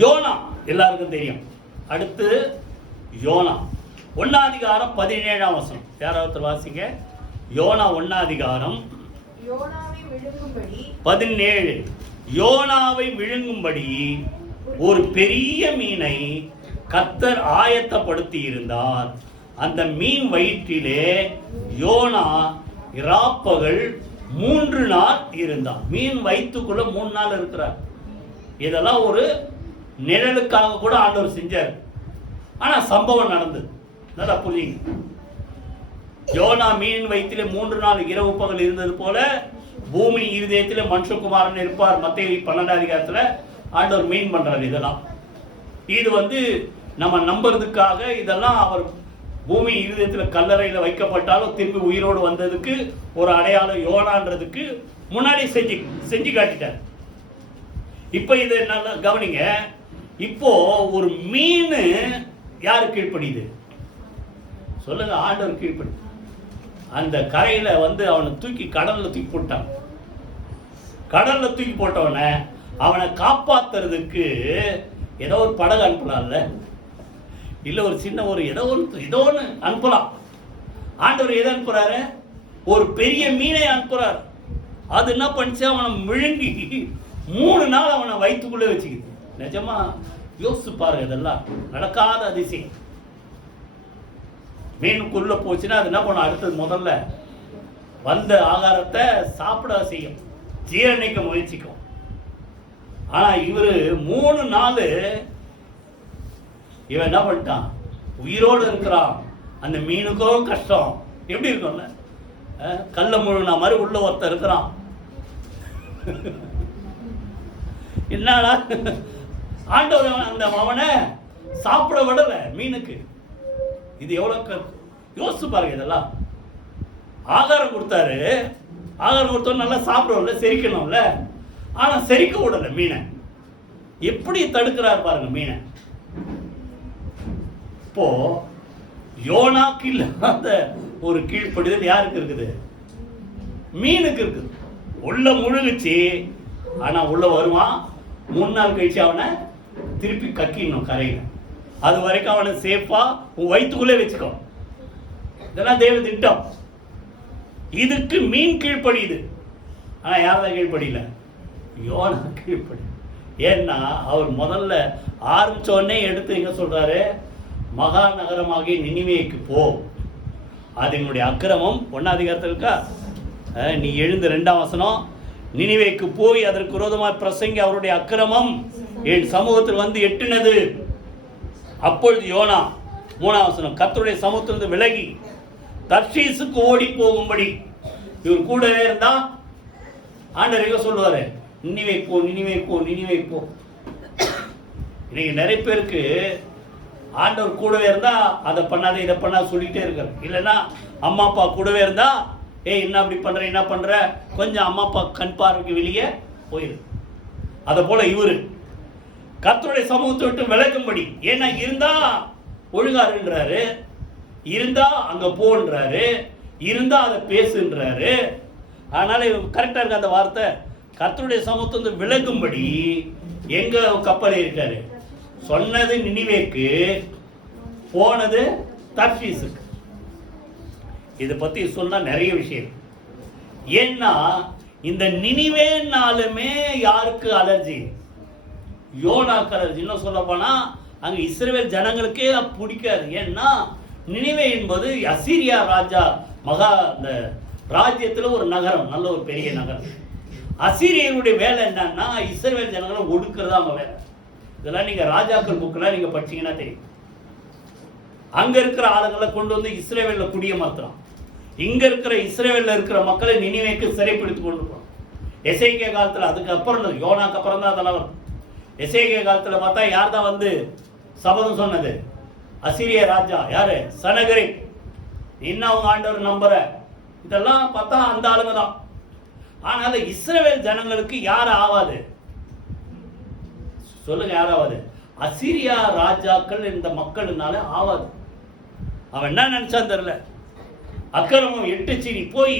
யோனா, எல்லாருக்கும் தெரியும். அடுத்து யோனா 1:17 யாராவது வாசிங்க. யோனா 1:17 யோனாவை விழுங்கும்படி 17. யோனாவை விழுங்கும்படி ஒரு பெரிய மீனை கர்த்தர் ஆயத்தப்படுத்தி இருந்தார். அந்த மீன் வயிற்றிலே யோனா இராப்பகல் 3 நாள் இருந்தார். மீன் வயிற்றுக்குள்ள 3 நாள் இருக்கிறார். இதெல்லாம் ஒரு நிழலுக்காக கூட ஆண்டவர் செஞ்சார். ஆனா சம்பவம் நடந்தது. நல்லா புரியுங்க. யோனா மீன் வயிற்றிலே 3 நாள் இரவு பகல் இருந்தது போல பூமி இருதயத்திலே மனுஷகுமாரன் இருப்பார். மத்தேயு 12 ஆண்டவர் மீன் பண்றாரு. இதெல்லாம் இது நம்ம நம்புறதுக்காக, இதெல்லாம் அவர் பூமி இருதயத்தில் கல்லறையில் வைக்கப்பட்டாலும் திரும்பி உயிரோடு வந்ததுக்கு ஒரு அடையாளம் யோனான்றதுக்கு முன்னாடி செஞ்சு காட்டிட்டார். இப்போ இது நல்லா கவனிங்க. இப்போ ஒரு மீன் யாரு கீழ்ப்படியுது சொல்லுங்க? ஆண்டவர் கீழ்ப்படி. அந்த கரையில அவனை தூக்கி கடல்ல தூக்கி போட்டான். கடல்ல தூக்கி போட்டவனை அவனை காப்பாத்துறதுக்கு ஏதோ ஒரு படகு அனுப்பலாம்ல, இல்ல ஒரு சின்ன ஏதோ ஒன்று அனுப்பலாம். ஆண்டவர் எதை அனுப்புறாரு? ஒரு பெரிய மீனை அனுப்புறாரு. அது என்ன பண்ணிச்சு? அவனை விழுங்கி 3 நாள் அவனை வயிற்றுக்குள்ளே வச்சுக்குது. நிஜமா யோசிச்சு பாருங்க. இதெல்லாம் நடக்காத அதிசயம். மீனுக்குள்ள போச்சுன்னா அது என்ன பண்ணும்? அடுத்தது முதல்ல வந்த ஆகாரத்தை சாப்பிட செய்யும், ஜீரணிக்க முயற்சிக்கும். ஆனா இவரு 3 நாள் இவன் என்ன பண்ணிட்டான்? உயிரோடு இருக்கிறான். அந்த மீனுக்கும் கஷ்டம். எப்படி இருக்கும்ல? கல்ல முழுனா மாதிரி உள்ள ஒருத்தர் இருக்கிறான். என்னடா ஆண்டவர் அந்த அவனை சாப்பிட விடல மீனுக்கு. இது எவ்வளவு யோசிச்சு பாருங்க. இதெல்லாம் ஆகாரம் கொடுத்தாரு. ஆகாரம் கொடுத்தோம் நல்லா சாப்பிடுவோம்ல, செரிக்கணும்ல. ஆனா செரிக்க விடல மீனை. எப்படி தடுக்கிறார் பாருங்க மீனை. இப்போ யோனாக்கு இல்லாத ஒரு கீழ்ப்படிதல் யாருக்கு இருக்குது? மீனுக்கு இருக்குது. உள்ள முழுகுச்சு. ஆனா உள்ள வருவான். 3 நாள் கழிச்சு அவனை திருப்பி கக்கிடணும் கரையில. அது வரைக்கும் அவனை சேஃபா உன் வயிற்றுக்குள்ளே வச்சுக்கோ. இதெல்லாம் தேவ திட்டம். இதுக்கு மீன் கீழ்ப்படியுது. ஆனா யார்தான் கீழ்ப்படியில? யோனா கீழ்ப்படி. ஏன்னா அவர் முதல்ல ஆரம்பிச்சோடனே எடுத்து எங்க சொல்றாரு? மகா நகரமாகிய நினிவேக்கு போ, அது என்னுடைய அக்கிரமம். 1 இருக்கா? நீ எழுந்து 2 நினிவேக்கு போய் அதற்கு விரோதமாக பிரசங்கி, அவருடைய அக்கிரமம் என் சமூகத்தில் எட்டினது. அப்பொழுது யோனா 3 கர்த்தருடைய சமூகத்திலிருந்து விலகி தர்ஷீசுக்கு ஓடி போகும்படி. இவர் கூட இருந்தா ஆண்டவர் எங்க சொல்லுவாரு? நினிவே போ, நினிவே போ, நினிவே போ. இன்னைக்கு நிறைய பேருக்கு ஆண்டவர் கூடவே இருந்தா அதை பண்ணாத இதை பண்ணா சொல்லிட்டே இருக்காரு. இல்லைன்னா அம்மா அப்பா கூடவே இருந்தா என்ன அப்படி பண்ற, என்ன பண்ற, கொஞ்சம் அம்மா அப்பா கண் பார்வைக்கு வெளியே போயிரு. அதை போல இவரு கர்த்தருடைய சமூகத்தை விட்டு விலகும்படி. ஏன்னா இருந்தா ஒழுங்காருன்றாரு, இருந்தா அங்க போன்றாரு, இருந்தா அதை பேசுன்றாரு. அதனால கரெக்டா இருக்கு அந்த வார்த்தை. கர்த்தருடைய சமூகத்தை வந்து விலகும்படி எங்க கப்பல் இருக்காரு? சொன்னது நினிவேக்கு, போனது தர்ஷீசுக்கு. இதை பத்தி சொன்னா நிறைய விஷயம். ஏன்னா இந்த நினிவேனாலுமே யாருக்கு அலர்ஜி? யோனாக்கு அலர்ஜி. இன்னும் சொல்ல போனா அங்க இஸ்ரவேல் ஜனங்களுக்கே பிடிக்காது. ஏன்னா நினிவே என்பது அசீரியா ராஜா இந்த ராஜ்யத்துல ஒரு நகரம், நல்ல ஒரு பெரிய நகரம். அசீரியருடைய வேலை என்னன்னா இஸ்ரவேல் ஜனங்களை ஒடுக்குறதா அவங்க வேலை. இதெல்லாம் நீங்க ராஜாக்கள் புக்கெல்லாம் நீங்க படிச்சீங்கன்னா தெரியும். அங்க இருக்கிற ஆளுங்களை கொண்டு வந்து இஸ்ரவேல்ல குடியமர்த்துறான். இங்க இருக்கிற இஸ்ரவேல்ல இருக்கிற மக்களை நினிவேக்கு சிறைப்பிடித்து கொண்டு போறோம். எசேக்கியா காலத்துல, அதுக்கு அப்புறம் யோனாக்கு அப்புறம் தான் அதெல்லாம் வரும். எசேக்கியா காலத்துல பார்த்தா யார் தான் வந்து சபதம் சொன்னது? அசீரிய ராஜா. யாரு? சனகரிப். இன்னும் அவங்க ஆண்டவர் நம்புற. இதெல்லாம் பார்த்தா அந்த ஆளுங்க தான். ஆனால் இஸ்ரவேல் ஜனங்களுக்கு யார் ஆவாது? சொல்லுங்க யாராவது. அசீரியா ராஜாக்கள் இந்த மக்கள்னால ஆவாது. அவன் என்ன நினைச்சான் தெரியல. அக்கிரமம் எட்டுச்சு, நீ போய்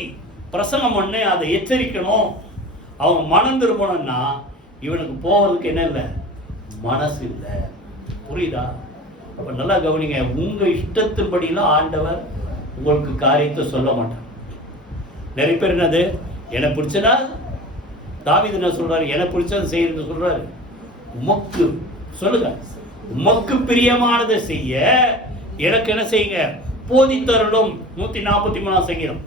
பிரசங்கம் பண்ணு, அதை எச்சரிக்கணும், அவன் மனம் திரும்பணும்னா இவனுக்கு போவதுக்கு என்ன இல்லை, மனசு இல்லை. புரியுதா? அப்ப நல்லா கவனிங்க. உங்க இஷ்டத்தின்படிலாம் ஆண்டவர் உங்களுக்கு காரியத்தை சொல்ல மாட்டார். நிறைய பேர் என்னது, என்னை பிடிச்சதா, தாவீது என்ன சொல்றாரு, எனக்கு பிடிச்சது செய்யணும்னு சொல்றாரு. உமக்கு சொல்லுங்க, உமக்கு பிரியமானதை செய்ய எனக்கு என்ன செய்யுங்க, போதித்தருளும். 143 சங்கீதம்.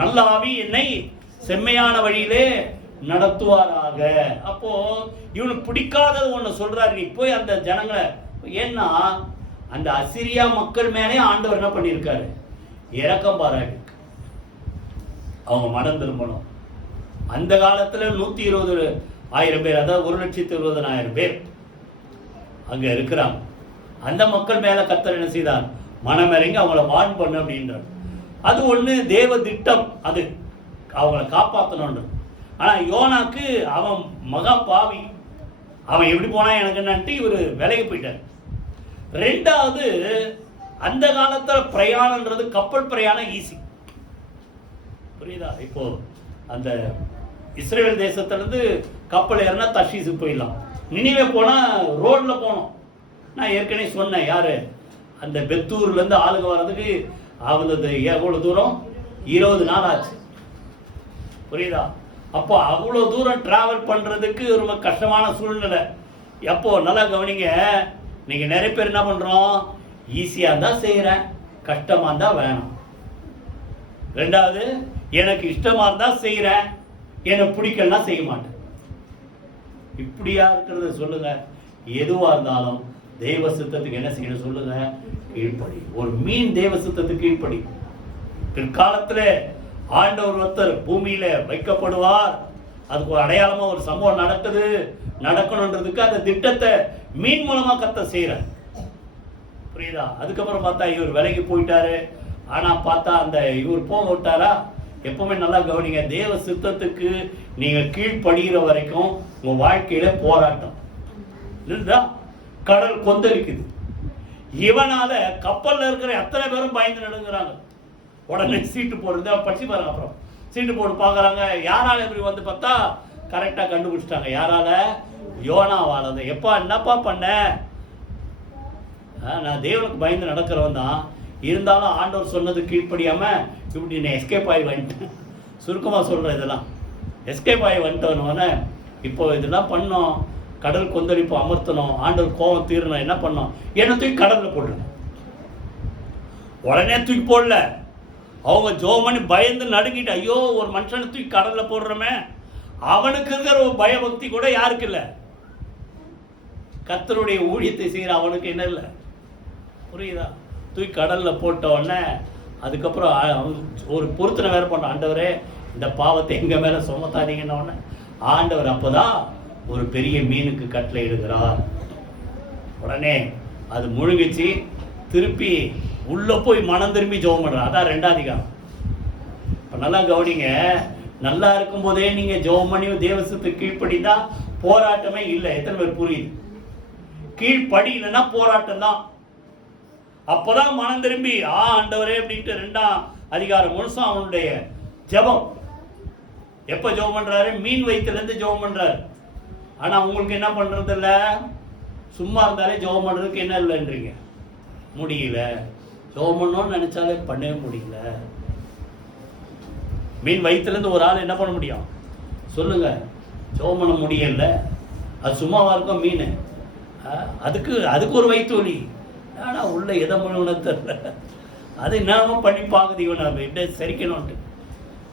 நல்ல ஆவி என்னை செம்மையான வழியிலே நடத்துவாராக. அப்போ இவனுக்கு பிடிக்காதது ஒண்ணு சொல்றாரு, நீ போய் அந்த ஜனங்களை. ஏன்னா அந்த அசிரியா மக்கள் மேலே ஆண்டவர் என்ன பண்ணியிருக்காரு, இரக்கம் பாராட்டி அவங்க மனம் திரும்பணும். அந்த காலத்துல 120,000 பேர், அதாவது 1,20,000 பேர் அங்க இருக்கிறாங்க. அந்த மக்கள் மேல கர்த்தர் என்ன செய்தார், மனமிறங்கி அவங்கள வார்ன் பண்ணு அப்படின்றார். அது ஒண்ணு தேவ திட்டம், அது அவங்கள காப்பாற்றணும்னு. ஆனா யோனாக்கு அவன் மகா பாவி, அவன் எப்படி போனா எனக்கு என்னன்ட்டு இவர் விலகி போயிட்டார். ரெண்டாவது, அந்த காலத்துல பிரயாணம்ன்றது கப்பல் பிரயாணம் ஈஸி. புரியுதா? இப்போ அந்த இஸ்ரேல் தேசத்திலிருந்து கப்பல் ஏறினா தர்ஷீஸுக்கு போயிடலாம். நினிவே போனா ரோட்ல போனோம். நான் ஏற்கனவே சொன்னேன், யாரு அந்த பெத்தூர்ல இருந்து ஆளுங்க வர்றதுக்கு அவங்க எவ்வளவு தூரம், 20 நாள் ஆச்சு. புரியுதா? அப்போ அவ்வளவு தூரம் டிராவல் பண்றதுக்கு ரொம்ப கஷ்டமான சூழ்நிலை. எப்போ நல்லா கவனிங்க, நீங்க நிறைய பேர் என்ன பண்றோம், ஈஸியா இருந்தா செய்யறேன், கஷ்டமா இருந்தா வேணும். ரெண்டாவது, எனக்கு இஷ்டமா இருந்தா செய்யறேன், எனக்கு பிடிக்கலன்னா செய்ய மாட்டேன். இப்படியா இருக்கிறத சொல்லுங்க. எதுவா இருந்தாலும் தெய்வ சித்தத்துக்கு என்ன செய்யணும் சொல்லுங்க, கீழ்ப்படி. ஒரு மீன் தெய்வ சித்தத்துக்கு கீழ்ப்படி. பிற்காலத்துல ஆண்டவர் ஒருத்தர் பூமியில வைக்கப்படுவார், அதுக்கு ஒரு அடையாளமா ஒரு சம்பவம் நடக்கணுன்றதுக்கு அந்த திட்டத்தை மீன் மூலமா கர்த்தர் செய்யறார். புரியுதா? அதுக்கப்புறம் பார்த்தா இவர் விலகி போயிட்டாரு. ஆனா பார்த்தா அந்த இவர் போக விட்டாரா? எப்பவுமே நல்லா கவனிங்க, தேவ சித்தத்துக்கு நீங்க கீழ்ப்படுகிற வரைக்கும் உங்க வாழ்க்கையில போராட்டம் இருந்தா. கடல் கொந்தளிக்குது. இவனால கப்பல்ல இருக்கிற அத்தனை பேரும் பயந்து நடுங்குறாங்க. உடனே சீட்டு போடுறது படிச்சு பாருங்க. அப்புறம் சீட்டு போட்டு பாக்குறாங்க, யாரால இப்படி வந்து பார்த்தா கரெக்டா கண்டுபிடிச்சிட்டாங்க. யாரால? யோனாவால. எப்பா என்னப்பா பண்ண? நான் தேவனுக்கு பயந்து நடக்கிறவன் தான், இருந்தாலும் ஆண்டவர் சொன்னது கீழ்ப்படியாம இப்படி நான் எஸ்கேப் ஆகி வந்துட்டேன். சுருக்கமா சொல்றேன், இதெல்லாம் எஸ்கேப் ஆகி வந்துட்டோன்னு. இப்போ இதெல்லாம் பண்ணோம், கடல் கொந்தளிப்பு அமர்த்தணும், ஆண்டவர் கோபம் தீரணும். என்ன பண்ணோம், என்ன தூக்கி கடல்ல போட்டுருங்க. உடனே தூக்கி போடல, அவங்க ஜோமணி பயந்து நடுங்கிட்டு, ஐயோ ஒரு மனுஷனை தூக்கி கடல்ல போடுறோமே. அவனுக்கு இருக்கிற ஒரு பயபக்தி கூட யாருக்கு இல்லை, கர்த்தருடைய ஊழியத்தை செய்யற அவனுக்கு என்ன இல்லை. புரியுதா? தூக்கி கடல்ல போட்ட உடனே அதுக்கப்புறம் ஒரு பொருத்தனை வேற பண்ண, ஆண்டவரே இந்த பாவத்தை எங்க மேல சுமத்தாதீங்கன்னு உடனே ஆண்டவர் அப்பதான் ஒரு பெரிய மீனுக்கு கட்டளை இடுகிறார். உடனே அது முழுங்கிச்சு, திருப்பி உள்ள போய் மனம் திரும்பி ஜெபம் பண்றார். அதான் 2ஆம் அதிகாரம். இப்ப நல்லா கவனிங்க, நல்லா இருக்கும் போதே நீங்க ஜெபம் பண்ணி தேவசத்துக்கு கீழ்ப்படிந்தா போராட்டமே இல்லை. எத்தனை பேர் புரியுது? கீழ்ப்படி இல்லைன்னா போராட்டம் தான். அப்பதான் மனம் திரும்பி ஆண்டவரே அப்படின்ட்டு 2ஆம் அதிகாரம் முழுசும் அவனுடைய ஜெபம். எப்ப ஜெபம் பண்றாரு? மீன் வயிற்றுல இருந்து ஜெபம் பண்றாரு. ஆனா உங்களுக்கு என்ன பண்றது இல்ல, சும்மா இருந்தாலே ஜெபம் பண்றதுக்கு என்ன இல்லைன்றீங்க, முடியல. ஜெபம் பண்ணணும்னு நினைச்சாலே பண்ணவே முடியல. மீன் வயிற்றுல இருந்து ஒரு ஆள் என்ன பண்ண முடியும் சொல்லுங்க? ஜெபம் பண்ண முடியல. அது சும்மாவா இருக்கும் மீன்? அதுக்கு ஒரு வயிற்று வலி. ஆனா உள்ள எதை முழுவன தெரியல, அது என்னமோ பண்ணி பாக்குது இவன் எப்படி சரிக்கணும்ட்டு.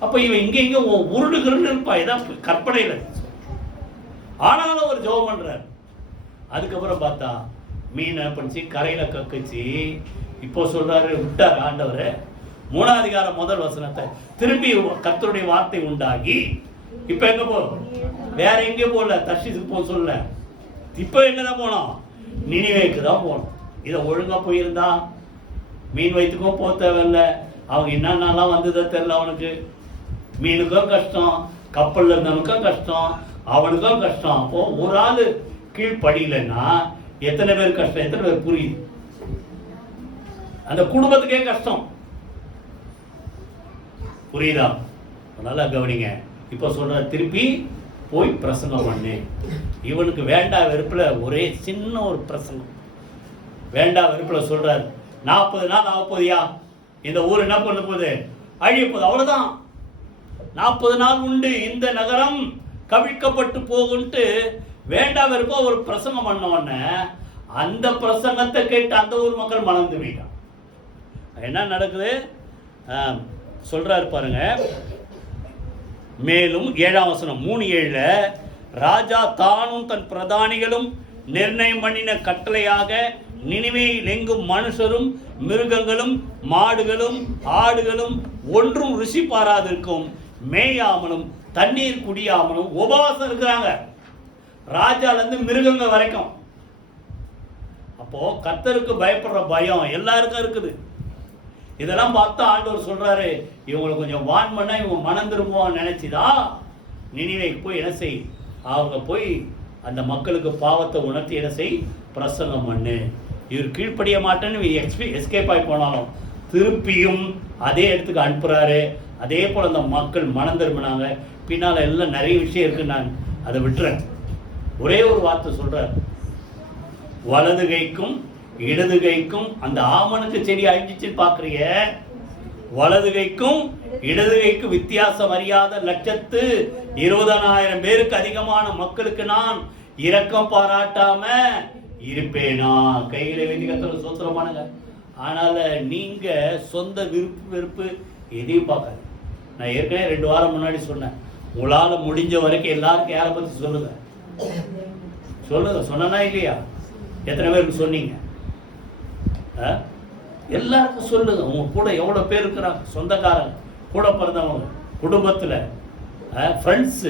அப்ப இவன் இங்க உருடுகிறன்னு இருப்பா, இதான் கற்பனையில. ஆனாலும் ஒரு ஜெபம் பண்றார். அதுக்கப்புறம் பார்த்தா மீனை பண்ணிச்சு, கரையில கக்குச்சு. இப்போ சொல்றாரு, விட்டார் ஆண்டவர். 3ஆம் அதிகாரம் முதல் வசனத்தை திரும்பி கர்த்தருடைய வார்த்தை உண்டாகி, இப்ப எங்க போ, வேற எங்கே போகல, தர்ஷீசுக்கு போக சொல்ல. இப்ப எங்கதான் போனோம்? நினிவேக்கு தான் போனோம். இதை ஒழுங்கா போயிருந்தா மீன் வயிற்றுக்கும் போக தேவையில்லை. அவங்க என்னென்னலாம் வந்ததோ தெரியல அவனுக்கு. மீனுக்கும் கஷ்டம், கப்பல்ல இருந்தவனுக்கும் கஷ்டம், அவனுக்கு தான் கஷ்டம். அப்போ ஒரு ஆள் கீழ்ப்படியலைன்னா எத்தனை பேர் கஷ்டம், எத்தனை பேர் புரியுது? அந்த குடும்பத்துக்கே கஷ்டம். புரியுதா? நல்லா கவனிங்க. இப்போ சொல்ற திருப்பி போய் பிரசங்கம் பண்ணு. இவனுக்கு வேண்டா வெறுப்புல ஒரே சின்ன ஒரு பிரசங்கம், வேண்டா வெறுப்புல சொல்றாரு 40 நாள் ஆக போதியா, இந்த ஊர் என்ன பண்ண போகுது, அழிய போகுது, அவ்வளவுதான். 40 நாள் உண்டு, இந்த நகரம் கவிழ்க்கப்பட்டு போகுன்ட்டு வேண்டா வெறுப்பா ஒரு பிரசங்கம் பண்ண உடனே அந்த பிரசங்கத்தை கேட்டு அந்த ஊர் மக்கள் மணந்து போயிட்டான். என்ன நடக்குது சொல்றாரு பாருங்க. மேலும் 7ஆம் வசனம் 3:7 ராஜா தானும் தன் பிரதானிகளும் நிர்ணயம் பண்ணின கட்டளையாக நினிவேயில் எங்கும் மனுஷரும் மிருகங்களும் மாடுகளும் ஆடுகளும் ஒன்றும் ருசி பாராதிருக்கும் மேயாமலும் தண்ணீர் குடியாமலும் உபவாசம் இருக்கிறாங்க, ராஜால இருந்து மிருகங்க வரைக்கும். அப்போ கர்த்தருக்கு பயப்படுற பயம் எல்லாருக்கும் இருக்குது. இதெல்லாம் பார்த்தா ஆண்டவர் சொல்றாரு, இவங்களை கொஞ்சம் வான் பண்ணா இவங்க மனம் திரும்புவான்னு நினைச்சுதா நினிவேக்கு போய் என்ன செய், அவங்க போய் அந்த மக்களுக்கு பாவத்தை உணர்த்தி என்ன செய், பிரசங்கம் பண்ணு. இவர் கீழ்ப்படிய மாட்டேன்னு எஸ்கேப் ஆகி போனாலும் திருப்பியும் அதே இடத்துக்கு அனுப்புறாரு. அதே போல அந்த மக்கள் மனம் திரும்பினாங்க. பின்னால எல்லாம் நிறைய விஷயம் இருக்கு, நான் அதை விட்டுறேன். ஒரே ஒரு வார்த்தை சொல்றாரு, வலது கைக்கும் இடது கைக்கும். அந்த ஆமனுக்கு செடி அழிஞ்சிச்சுன்னு பாக்குறீங்க, வலது கைக்கும் இடது கைக்கும் வித்தியாசம் அறியாத 120,000 பேருக்கு அதிகமான மக்களுக்கு நான் இரக்கம் பாராட்டாம இருப்பேனா? கையில வேண்டி கத்துற சோத்திரமானுங்க. ஆனால நீங்க சொந்த விருப்பு வெறுப்பு எதையும் பார்க்காது. நான் ஏற்கனவே 2 வாரம் முன்னாடி சொன்னேன், உங்களால முடிஞ்ச வரைக்கும் எல்லாருக்கும் யாரை பத்தி சொல்லுங்க, சொல்லுங்க. சொன்னா இல்லையா? எத்தனை பேருக்கு சொன்னீங்க? எல்லாருக்கும் சொல்லுங்க. உங்க கூட எவ்வளவு பேர் இருக்கிறாங்க, சொந்தக்காரங்க, கூட பிறந்தவங்க, குடும்பத்துல ஃப்ரெண்ட்ஸ்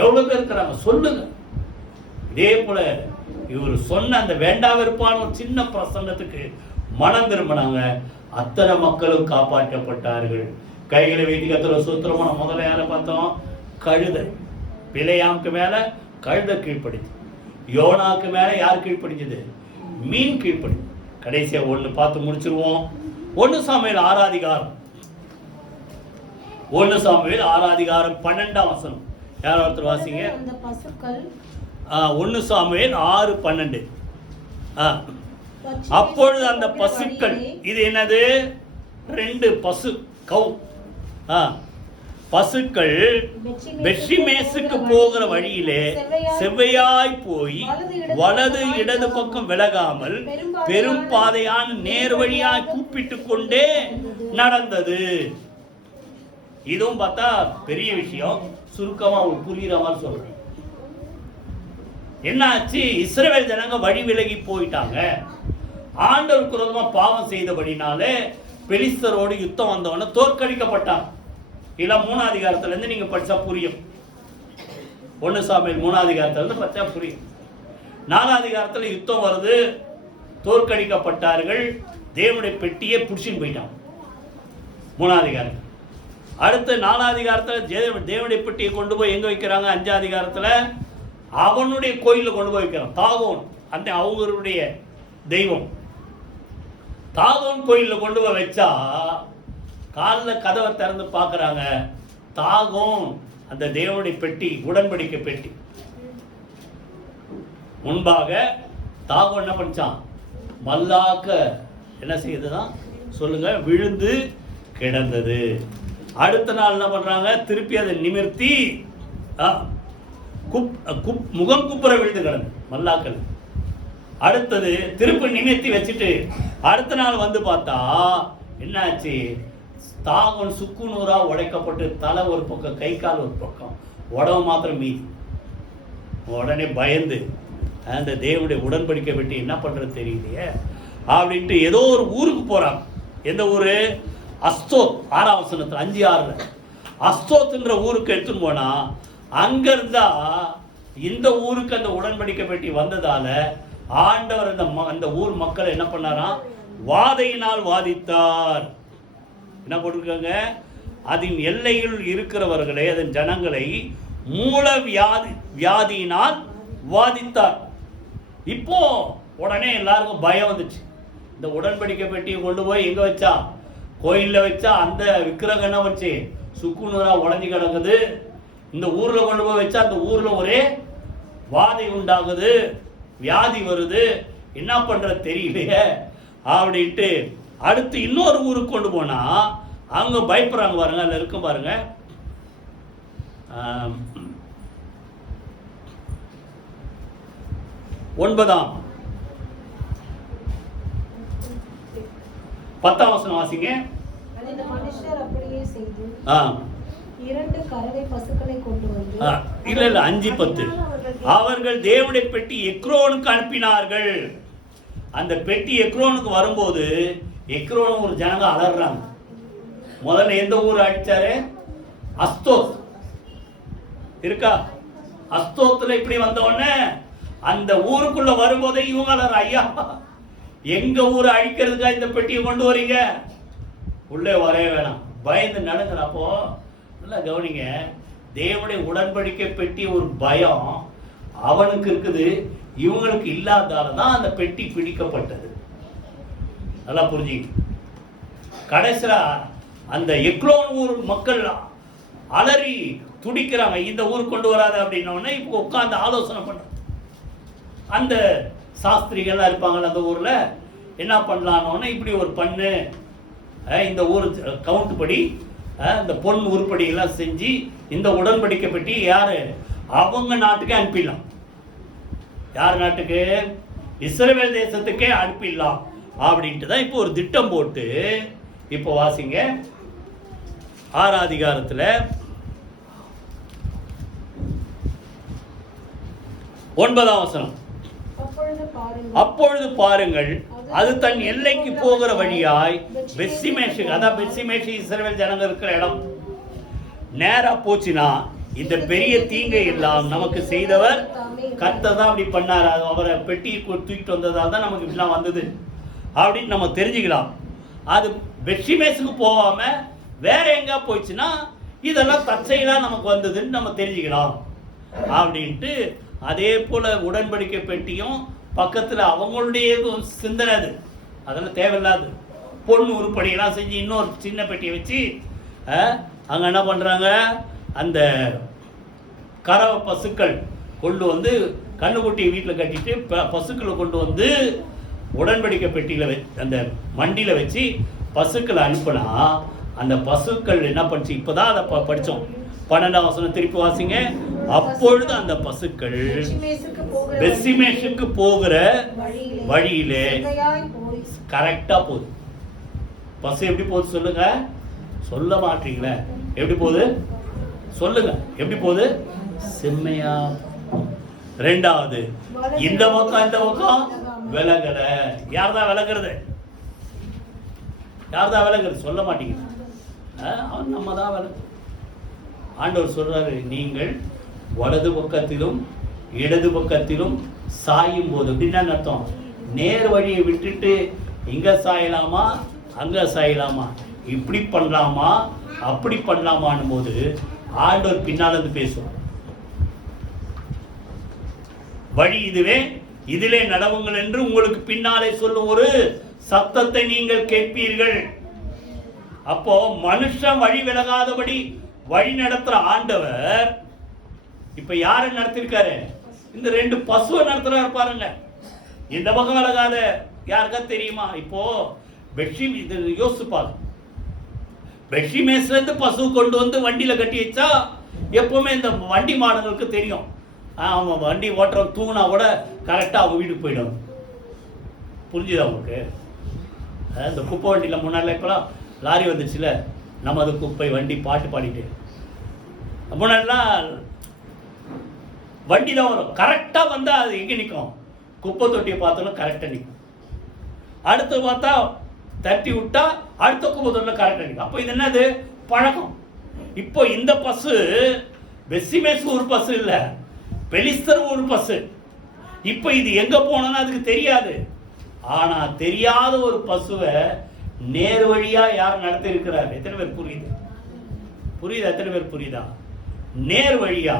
எவ்வளவு பேர் இருக்கிறாங்க, சொல்லுங்க. இதே போல இவர் சொன்ன அந்த வேண்டா வெறுப்பான ஒரு சின்ன பிரசங்கத்துக்கு மனம் திரும்பினாங்க. அத்தனை மக்களும் காப்பாற்றப்பட்டார்கள். கைகளை வைத்து கத்துற சூத்திரமான முதல்ல யாரை பார்த்தோம்? கழுதை. பிழையாமுக்கு மேல கழுதை கீழ்ப்படிச்சு. யோனாக்கு மேல யார் கீழ்ப்படிச்சது? மீன் கீழ்ப்படிச்சு. கடைசியா ஒண்ணு பார்த்து முடிச்சிருவோம். 1 சாமுவேல் 6 அதிகாரம் 1 சாமுவேல் 6 அதிகாரம் 12ஆம் வசனம். யார் ஒருத்தர் வாசிங்க. 1 சாமுவேல் 6:12. அப்பொழுது அந்த பசுக்கள், இது என்னது? 2 பசு கவு பசுக்கள் பெத்ஷிமேசுக்கு போகிற வழியிலே செவ்வையாய் போய் வலது இடது பக்கம் விலகாமல் பெரும் பாதையான நேர் வழியாய் கூப்பிட்டு கொண்டே நடந்தது. இதுவும் பார்த்தா பெரிய விஷயம், சுருக்கமா புரியுற மாதிரி சொல்றேன். என்னாச்சு? இஸ்ரவேல் ஜனங்க வழி விலகி போயிட்டாங்க. ஆண்டவருக்கு விரோதமா பாவம் செய்தபடினாலே பெலிஸ்தரோடு யுத்தம் வந்தவன தோற்கடிக்கப்பட்டாங்க. இல்ல 3ஆம் அதிகாரத்துல இருந்து நீங்க படிச்சா புரியும். 1 சாமுவேல் 3ஆம் அதிகாரத்துல இருந்து படிச்சா புரியும். 4ஆம் அதிகாரத்துல யுத்தம் வருது, தோற்கடிக்கப்பட்டார்கள். தேவனுடைய பெட்டியே புடிச்சுன்னு போயிட்டான் 3ஆம் அதிகாரம். அடுத்து 4ஆம் அதிகாரத்துல தேவனுடைய பெட்டியை கொண்டு போய் எங்க வைக்கிறாங்க? 5ஆம் அதிகாரத்துல அவனுடைய கோயில கொண்டு போய் வைக்கிறான். தாகோன், அந்த அவங்களுடைய தெய்வம். தாகோன் கோயில கொண்டு போய் வச்சா காலில் கதவை திறந்து பார்க்குறாங்க. தாகோன் அந்த தேவனுடைய பெட்டி, உடன்படிக்கை பெட்டி முன்பாக தாகோன் என்ன பண்ணிச்சான்? மல்லாக்க என்ன செய்யுதுதான் சொல்லுங்க, விழுந்து கிடந்தது. அடுத்த நாள் என்ன பண்றாங்க? திருப்பி அதை நிமிர்த்தி முகம் குப்புற விழுந்து கிடந்து மல்லாக்கள். அடுத்தது திருப்பி நிமிர்த்தி வச்சுட்டு அடுத்த நாள் வந்து பார்த்தா என்னாச்சு? தாகோன் சுக்கு நூறா உடைக்கப்பட்டு தலை ஒரு பக்கம், கை கால் ஒரு பக்கம், உடம்பு மாத்திரம் மீதி. உடனே பயந்து அந்த தேவனுடைய உடன்படிக்கை விட்டு என்ன பண்றது தெரியலையே அப்படின்ட்டு ஏதோ ஒரு ஊருக்கு போறாங்க. எந்த ஊரு? அஸ்தோத். 6ஆம் வசனத்துல 5:6 அஸ்தோத்ன்ற ஊருக்கு எடுத்துன்னு போனா அங்க இருந்தா இந்த ஊருக்கு அந்த உடன்படிக்கை பெட்டி வந்ததால ஆண்டவர் அந்த ஊர் மக்கள் என்ன பண்ணாராம்? வாதையினால் வாதித்தார். என்ன போட்டிருக்காங்க? அதன் எல்லையில் இருக்கிறவர்களை, அதன் ஜனங்களை மூல வியாதியினால் வாதித்தார். இப்போ உடனே எல்லாருக்கும் பயம் வந்துச்சு. இந்த உடன்படிக்கை பெட்டியை கொண்டு போய் எங்க வச்சா? கோயிலில் வச்சா அந்த விக்கிரகம் என்ன வச்சு சுக்குநூறா உடஞ்சி கிடக்குது. இந்த ஊர்ல கொண்டு போய் வச்சா அந்த ஊர்ல ஒரே வாதை உண்டாகுது, வியாதி வருது, என்ன பண்ற தெரியலையே அப்படின்ட்டு அடுத்து இன்னொரு ஊருக்கு கொண்டு போனா அவங்க பயப்படுறாங்க. பாருங்க, அதுல இருக்கும் பாருங்க. 9-10 வாசிங்க. அந்த மனுஷர் அப்படியே செய்து 2 கறவை பசுக்களை கொண்டு வந்து இல்ல 5-10 அவர்கள் தேவனுடைய பெட்டி எக்ரோனுக்கு அனுப்பினார்கள். அந்த பெட்டி எக்ரோனுக்கு வரும்போது எக்ரோன் ஒரு ஜனங்க அலறாங்க. முதல்ல எந்த ஊர் அடிச்சாரு? அஸ்தோத் இருக்கா? அஸ்தோத்துல இப்படி வந்த உடனே அந்த ஊருக்குள்ள வரும்போதே இவங்க அலற, ஐயா எங்க ஊரை அழிக்கிறதுக்கா இந்த பெட்டியை கொண்டு வரீங்க, உள்ளே வரவே வேணாம், பயந்து நடக்கிற. அப்போ நல்லா கவனிங்க, தேவனுடைய உடன்படிக்கை பெட்டி ஒரு பயம் அவனுக்கு இருக்குது, இவங்களுக்கு இல்லாதால தான் அந்த பெட்டி பிடிக்கப்பட்டது. நல்லா புரிஞ்சுங்க. கடைசியா அந்த எக்ரோன் ஊர் மக்கள் அலறி துடிக்கிறாங்க, இந்த ஊர் கொண்டு வராத அப்படின்னோடனே இப்போ உட்காந்து ஆலோசனை பண்ற அந்த சாஸ்திரிகள்லாம் இருப்பாங்கல்ல அந்த ஊர்ல, என்ன பண்ணலான்னு இப்படி ஒரு பண்ணு, இந்த ஊர் கவுண்ட் படி இந்த பொன் உருப்படி எல்லாம் செஞ்சு இந்த உடன்படிக்கை பெட்டி யாரு அவங்க நாட்டுக்கே அனுப்பிடலாம். யார் நாட்டுக்கு? இஸ்ரவேல் தேசத்துக்கே அனுப்பிடலாம் அப்படின்ட்டு தான் இப்போ ஒரு திட்டம் போட்டு, இப்போ வாசிங்க 6 அதிகாரத்தில் 9 வசனம். அப்பொழுது பாருங்கள், அது தன் எல்லைக்கு போகிற வழியாய் பெத்சிமேஷு, அதான் பெத்சிமேஷு இஸ்ரவேல் ஜனங்க இருக்கிற இடம், நேரா போச்சுன்னா இந்த பெரிய தீங்கை எல்லாம் நமக்கு செய்தவர் கர்த்தர் தான் அப்படி பண்ணார், அவரை பெட்டியை தூக்கிட்டு வந்ததால் தான் நமக்கு இப்படிலாம் வந்தது அப்படின்னு நம்ம தெரிஞ்சுக்கலாம். அது பெத்சிமேஷுக்கு போகாம வேற எங்க போயிடுச்சுன்னா இதெல்லாம் தற்செயலாக நமக்கு வந்ததுன்னு நம்ம தெரிஞ்சுக்கலாம் அப்படின்ட்டு. அதே போல உடன்படிக்கை பெட்டியும் பக்கத்தில் அவங்களுடைய சிந்தனை, அது அதெல்லாம் தேவையில்லாது. பொண்ணு உருப்படியெல்லாம் செஞ்சு இன்னொரு சின்ன பெட்டியை வச்சு அங்கே என்ன பண்ணுறாங்க, அந்த கறவை பசுக்கள் கொண்டு வந்து கண்ணுக்குட்டியை வீட்டில் கட்டிட்டு பசுக்களை கொண்டு வந்து உடன்படிக்கை பெட்டியில் அந்த மண்டியில் வச்சு பசுக்களை அனுப்புனா அந்த பசுக்கள் என்ன பண்ணுச்சு? இப்போதான் அதை படித்தோம். 12 வசனம் திருப்பி வாசிங்க. அப்பொழுது அந்த பசுக்கள் பெத்சிமேஷுக்கு போகிற வழியிலே கரெக்டா போகுது. பசு எப்படி போகுது சொல்லுங்க? சொல்ல மாட்டீங்களே, எப்படி போகுது சொல்லுங்க? எப்படி போகுது? செம்மையா. 2வது, இந்த பக்கம் விலகல. யார்தான் விலகிறது? யார்தான் விலகிறது? சொல்ல மாட்டீங்க. நம்ம தான் விலகு. ஆண்டவர் சொல்றாரு, நீங்கள் வலது பக்கத்திலும் இடது பக்கத்திலும் சாயும் போது, அப்படின்னா அர்த்தம், நேர் வழியை விட்டுட்டு இங்க சாயலாமா அங்க சாயலாமா, இப்படி பண்ணலாமா அப்படி பண்ணலாமான் போது ஆண்டவர் பின்னால இருந்து பேசும். வழி இதுவே, இதிலே நடவுங்கள் என்று உங்களுக்கு பின்னாலே சொல்லும் ஒரு சத்தத்தை நீங்கள் கேட்பீர்கள். அப்போ மனுஷன் வழி விலகாதபடி வழி நடத்துற ஆண்டவர் இப்ப யாரை நடத்திருக்காரு? இந்த 2 பசுவை நடத்துறாரு பாருங்க. இந்த பக்கம் விலகாத. யாருக்கா தெரியுமா? இப்போ இது யோசிப்பாங்க, பெட்ஷிமேஸ்ல இருந்து பசு கொண்டு வந்து வண்டியில கட்டி வச்சா எப்பவுமே இந்த வண்டி மாடுகளுக்கு தெரியும், அவன் வண்டி ஓட்டுறவன் தூங்கினா கூட கரெக்டா அவங்க வீட்டுக்கு போயிடும். புரிஞ்சுதா உங்களுக்கு? இந்த குப்பை வண்டியில முன்னாடி இப்பெல்லாம் லாரி வந்துச்சுல, நமது குப்பை வண்டி பாட்டு பாடிட்டு, முன்னாடிலாம் வண்டி தான் வரும், கரெக்டா வந்தா அது எங்க நிற்கும்? குப்பை தொட்டியை பார்த்தாலும் கரெக்டா நிற்கும். அடுத்து பார்த்தா தட்டி விட்டா அடுத்த குப்பை தொட்டில கரெக்டா நிற்கும். அப்போ இது என்னது? பழக்கம். இப்போ இந்த பசு பெத்சிமேசு ஒரு பசு இல்ல, பெலிஸ்தர் ஒரு பசு. இப்போ இது எங்க போனோம்னு அதுக்கு தெரியாது. ஆனா தெரியாத ஒரு பசுவை நேர் வழியா யார் நடத்தி இருக்கிறார்? எத்தனை பேர் புரியுது? புரியுதா? எத்தனை பேர் புரியுதா? நேர் வழியா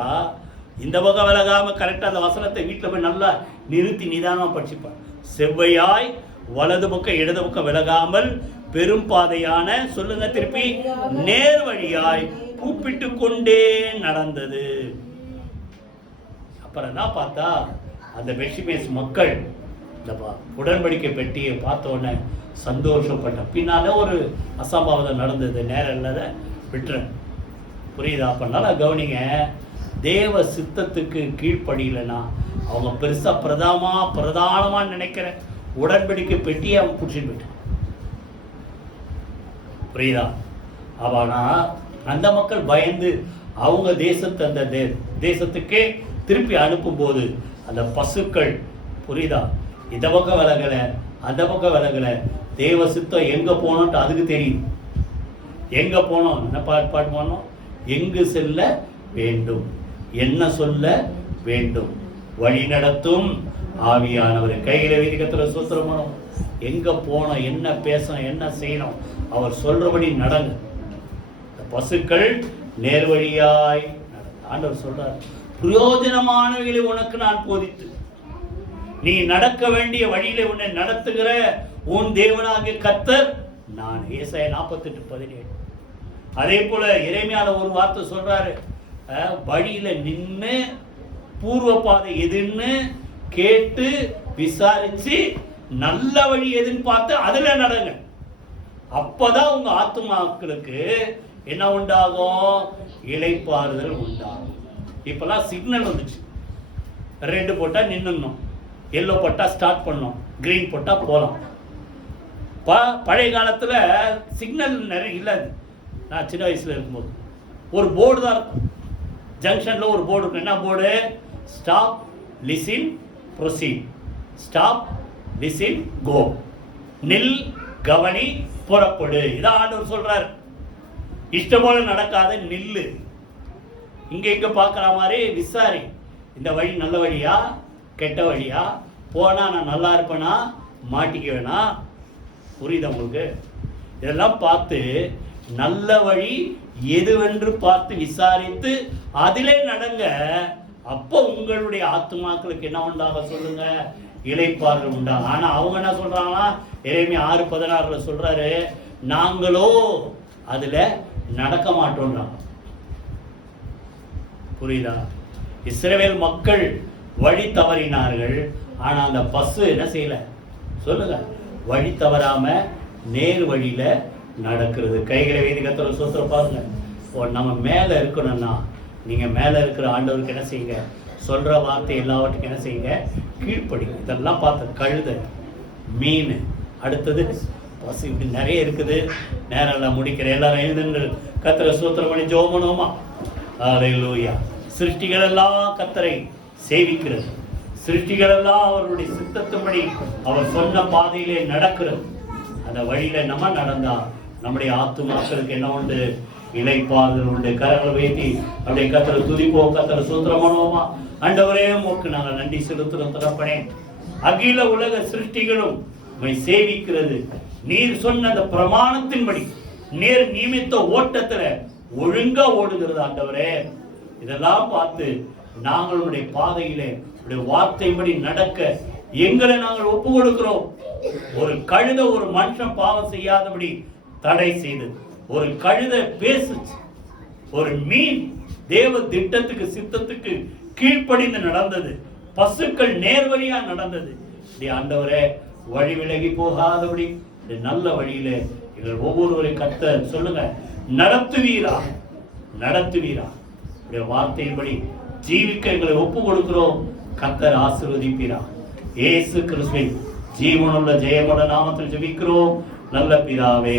இந்த பக்கம் விலகாம கரெக்டாக அந்த வசனத்தை வீட்டில் போய் நல்லா நிறுத்தி நிதானமாக படிச்சுப்பான். செவ்வையாய் வலது பக்கம் இடது பக்கம் விலகாமல் பெரும் பாதையான, சொல்லுங்க திருப்பி, நேர் வழியாய் கூப்பிட்டு கொண்டே நடந்தது. அப்புறம் தான் பார்த்தா அந்த பெஷிமேஸ் மக்கள் இந்த உடன்படிக்கை பெட்டியை பார்த்த உடனே சந்தோஷப்பட்ட. பின்னால ஒரு அசம்பாவிதம் நடந்தது, நேரம் இல்லாத விட்டுறேன். புரியுதா? பண்ணால கவனிங்க, தேவ சித்தத்துக்கு கீழ்ப்படியலைன்னா அவங்க பெருசா பிரதானமா நினைக்கிற உடன்படிக்கை பெட்டியை அவன் பிடிச்சிட்டு போயிட்டான். புரியுதா? அவனா அந்த மக்கள் பயந்து அவங்க தேசத்தை அந்த தேசத்துக்கே திருப்பி அனுப்பும் போது அந்த பசுக்கள், புரியுதா, இந்த பக்கம் விலகலை அந்த பக்கம் விலகலை, தேவ சித்தம் எங்க போனோம்ட்டு அதுக்கு தெரியும். எங்க போனோம், என்ன பாட்டு போனோம், எங்கு செல்ல வேண்டும், என்ன சொல்ல வேண்டும், வழி நடத்தும் ஆவியானவர். கையில வீதிக்கத்துல சூத்திரம், எங்க போனோம், என்ன பேசணும், என்ன செய்யணும், அவர் சொல்றபடி நடங்க. பசுக்கள் நேர்வழியாய் நடந்த. ஆண்டவர் சொல்றார், பிரயோஜனமானவைகளை உனக்கு நான் போதித்து நீ நடக்க வேண்டிய வழியில உன்னை நடத்துகிற உன் தேவனாகிய கர்த்தர் நான். ஏசாயா 48:17. அதே போல எரேமியால ஒரு வார்த்தை சொல்றாரு, வழியில நின்று பூர்வ பாதை எதுன்னு கேட்டு விசாரிச்சு நல்ல வழி எதுன்னு பார்த்து அதுல நடங்க. அப்பதான் உங்க ஆத்துமாக்களுக்கு என்ன உண்டாகும், இளைப்பாறுதல் உண்டாகும். இப்பெல்லாம் சிக்னல் வந்துச்சு, ரெட் போட்டா நின்னுடணும், எல்லோ போட்டா ஸ்டார்ட் பண்ணணும், கிரீன் போட்டா போலாம். பழைய காலத்துல சிக்னல் நிறைய இல்லாது. நான் சின்ன வயசுல இருக்கும்போது ஒரு போர்டு தான் இருக்கும், ஜங்ஷன்ல ஒரு போர்டு இருக்கும். என்ன board? Stop, listen, proceed. Stop, listen, go. நில், கவனி, புறப்படு. இதான் ஆண்டவர் சொல்றாரு. இஷ்டம் போல நடக்காத, நில்லு. இங்க பார்க்குற மாதிரி விசாரி, இந்த வழி நல்ல வழியா கெட்ட வழியா, போனா நான் நல்லா இருப்பேனா மாட்டிக்க வேணா. புரியுதா உங்களுக்கு? இதெல்லாம் பார்த்து நல்ல வழி எதுவென்று பார்த்து விசாரித்து அதிலே நடங்க. அப்போ உங்களுடைய ஆத்துமாக்களுக்கு என்ன உண்டாக, சொல்லுங்க, இளைப்பாறுதல் உண்டாகும். ஆனா அவங்க என்ன சொல்றாங்கன்னா, எரேமியா 6:16 சொல்றாரு, நாங்களோ அதுல நடக்க மாட்டோம்ன்றாங்க. புரியுதா? இஸ்ரவேல் மக்கள் வழி தவறினார்கள். ஆனா அந்த பசு என்ன செய்யல, சொல்லுங்க, வழி தவறாம நேர் வழியில நடக்கிறது. கைகளை வேதிக்கத்தோட சூத்திர பாருங்க. நம்ம மேல இருக்கணும்னா நீங்க மேல இருக்கிற ஆண்டவருக்கு என்ன செய்யுங்க, சொல்ற வார்த்தை எல்லாவற்றுக்கும் என்ன செய்யுங்க, கீழ்ப்படிங்க. இதெல்லாம் பார்த்து கழுத, மீன், அடுத்தது பசு, இப்படி நிறைய இருக்குது. நேரம் எல்லாம் முடிக்கிற. எல்லாரும் எழுதுங்கள், கர்த்தரை ஸ்தோத்திரம் பண்ணி ஜெபம் பண்ணுவோமா? ஹல்லேலூயா. சிருஷ்டிகள் எல்லாம் கர்த்தரை சேவிக்கிறது. சிருஷ்டிகள் எல்லாம் அவருடைய சித்தத்தின்படி அவர் சொன்ன பாதையிலே நடக்கிறது. அந்த வழியில நம்ம நடந்தா நம்முடைய ஆத்துமாக்களுக்கு என்ன உண்டு, இளைப்பாறுதல் உண்டு. கரங்களை வைத்தி அப்படியே கர்த்தரை துதிப்போம், கர்த்தரை ஸ்தோத்திரம் பண்ணுவோமா? ஆண்டவரே, உமக்கு நாங்கள் நன்றி செலுத்துறோம் தகப்பனே. அகில உலக சிருஷ்டிகளும் உம்மை சேவிக்கிறது. நீர் சொன்ன அந்த பிரமாணத்தின்படி நேர் நியமித்த ஓட்டத்துல ஒழுங்கா ஓடுகிறது ஆண்டவரே. இதெல்லாம் பார்த்து நாங்களுடைய பாதையிலே வார்த்தைப்படி நடக்க எங்களை நாங்கள் ஒப்பு கொடுக்கிறோம். ஒரு கழுத ஒரு மனுஷன் பாவம் செய்யாதபடி தடை செய்தது. ஒரு கழுத பேசுச்சு. ஒரு மீன் தேவ திட்டத்துக்கு சித்தத்துக்கு கீழ்ப்படிந்து நடந்தது. பசுக்கள் நேர்வழியா நடந்தது. ஆண்டவரே, வழி விலகி போகாதபடி நல்ல வழியில எங்கள் ஒவ்வொருவரை கர்த்தர் சொல்லுங்க, நடத்துவீரா, நடத்துவீரா. வார்த்தையின்படி ஜீவிக்க எங்களை ஒப்பு கொடுக்கிறோம். கர்த்தர் ஆசீர்வதிப்பீரா. இயேசு கிறிஸ்துவின் ஜீவனுள்ள ஜெயமுள்ள நாமத்தில் ஜெபிக்கிறோம் நல்ல பிதாவே.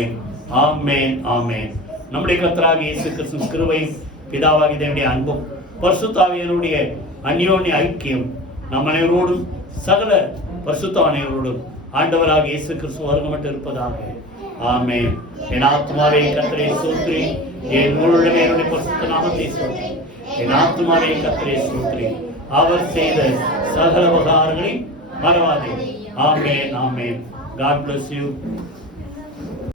ஆமென், ஆமென். நம்முடைய கர்த்தராகிய இயேசு கிறிஸ்துவின் கிருபையும் பிதாவாகிய தேவனுடைய அன்பும் பரிசுத்த ஆவியானவருடைய அந்யோன்ய ஐக்கியம் நம் அனைவரோடும் சகல பரிசுத்த அனைவரோடும் ஆண்டவராகிய இயேசு கிறிஸ்து வருகமட்டு இருப்பதாக. ஆமென். என் ஆத்துமாவே கர்த்தரை ஸ்தோத்திரி, என் முழுவதுமே என்னுடைய பரிசுத்த நாமத்தை ஸ்தோத்திரி. என் ஆத்துமாவே கர்த்தரை ஸ்தோத்திரி, அவர் செய்த சகல உபகாரங்களை மறவாதே. ஆமென், ஆமென். God bless you.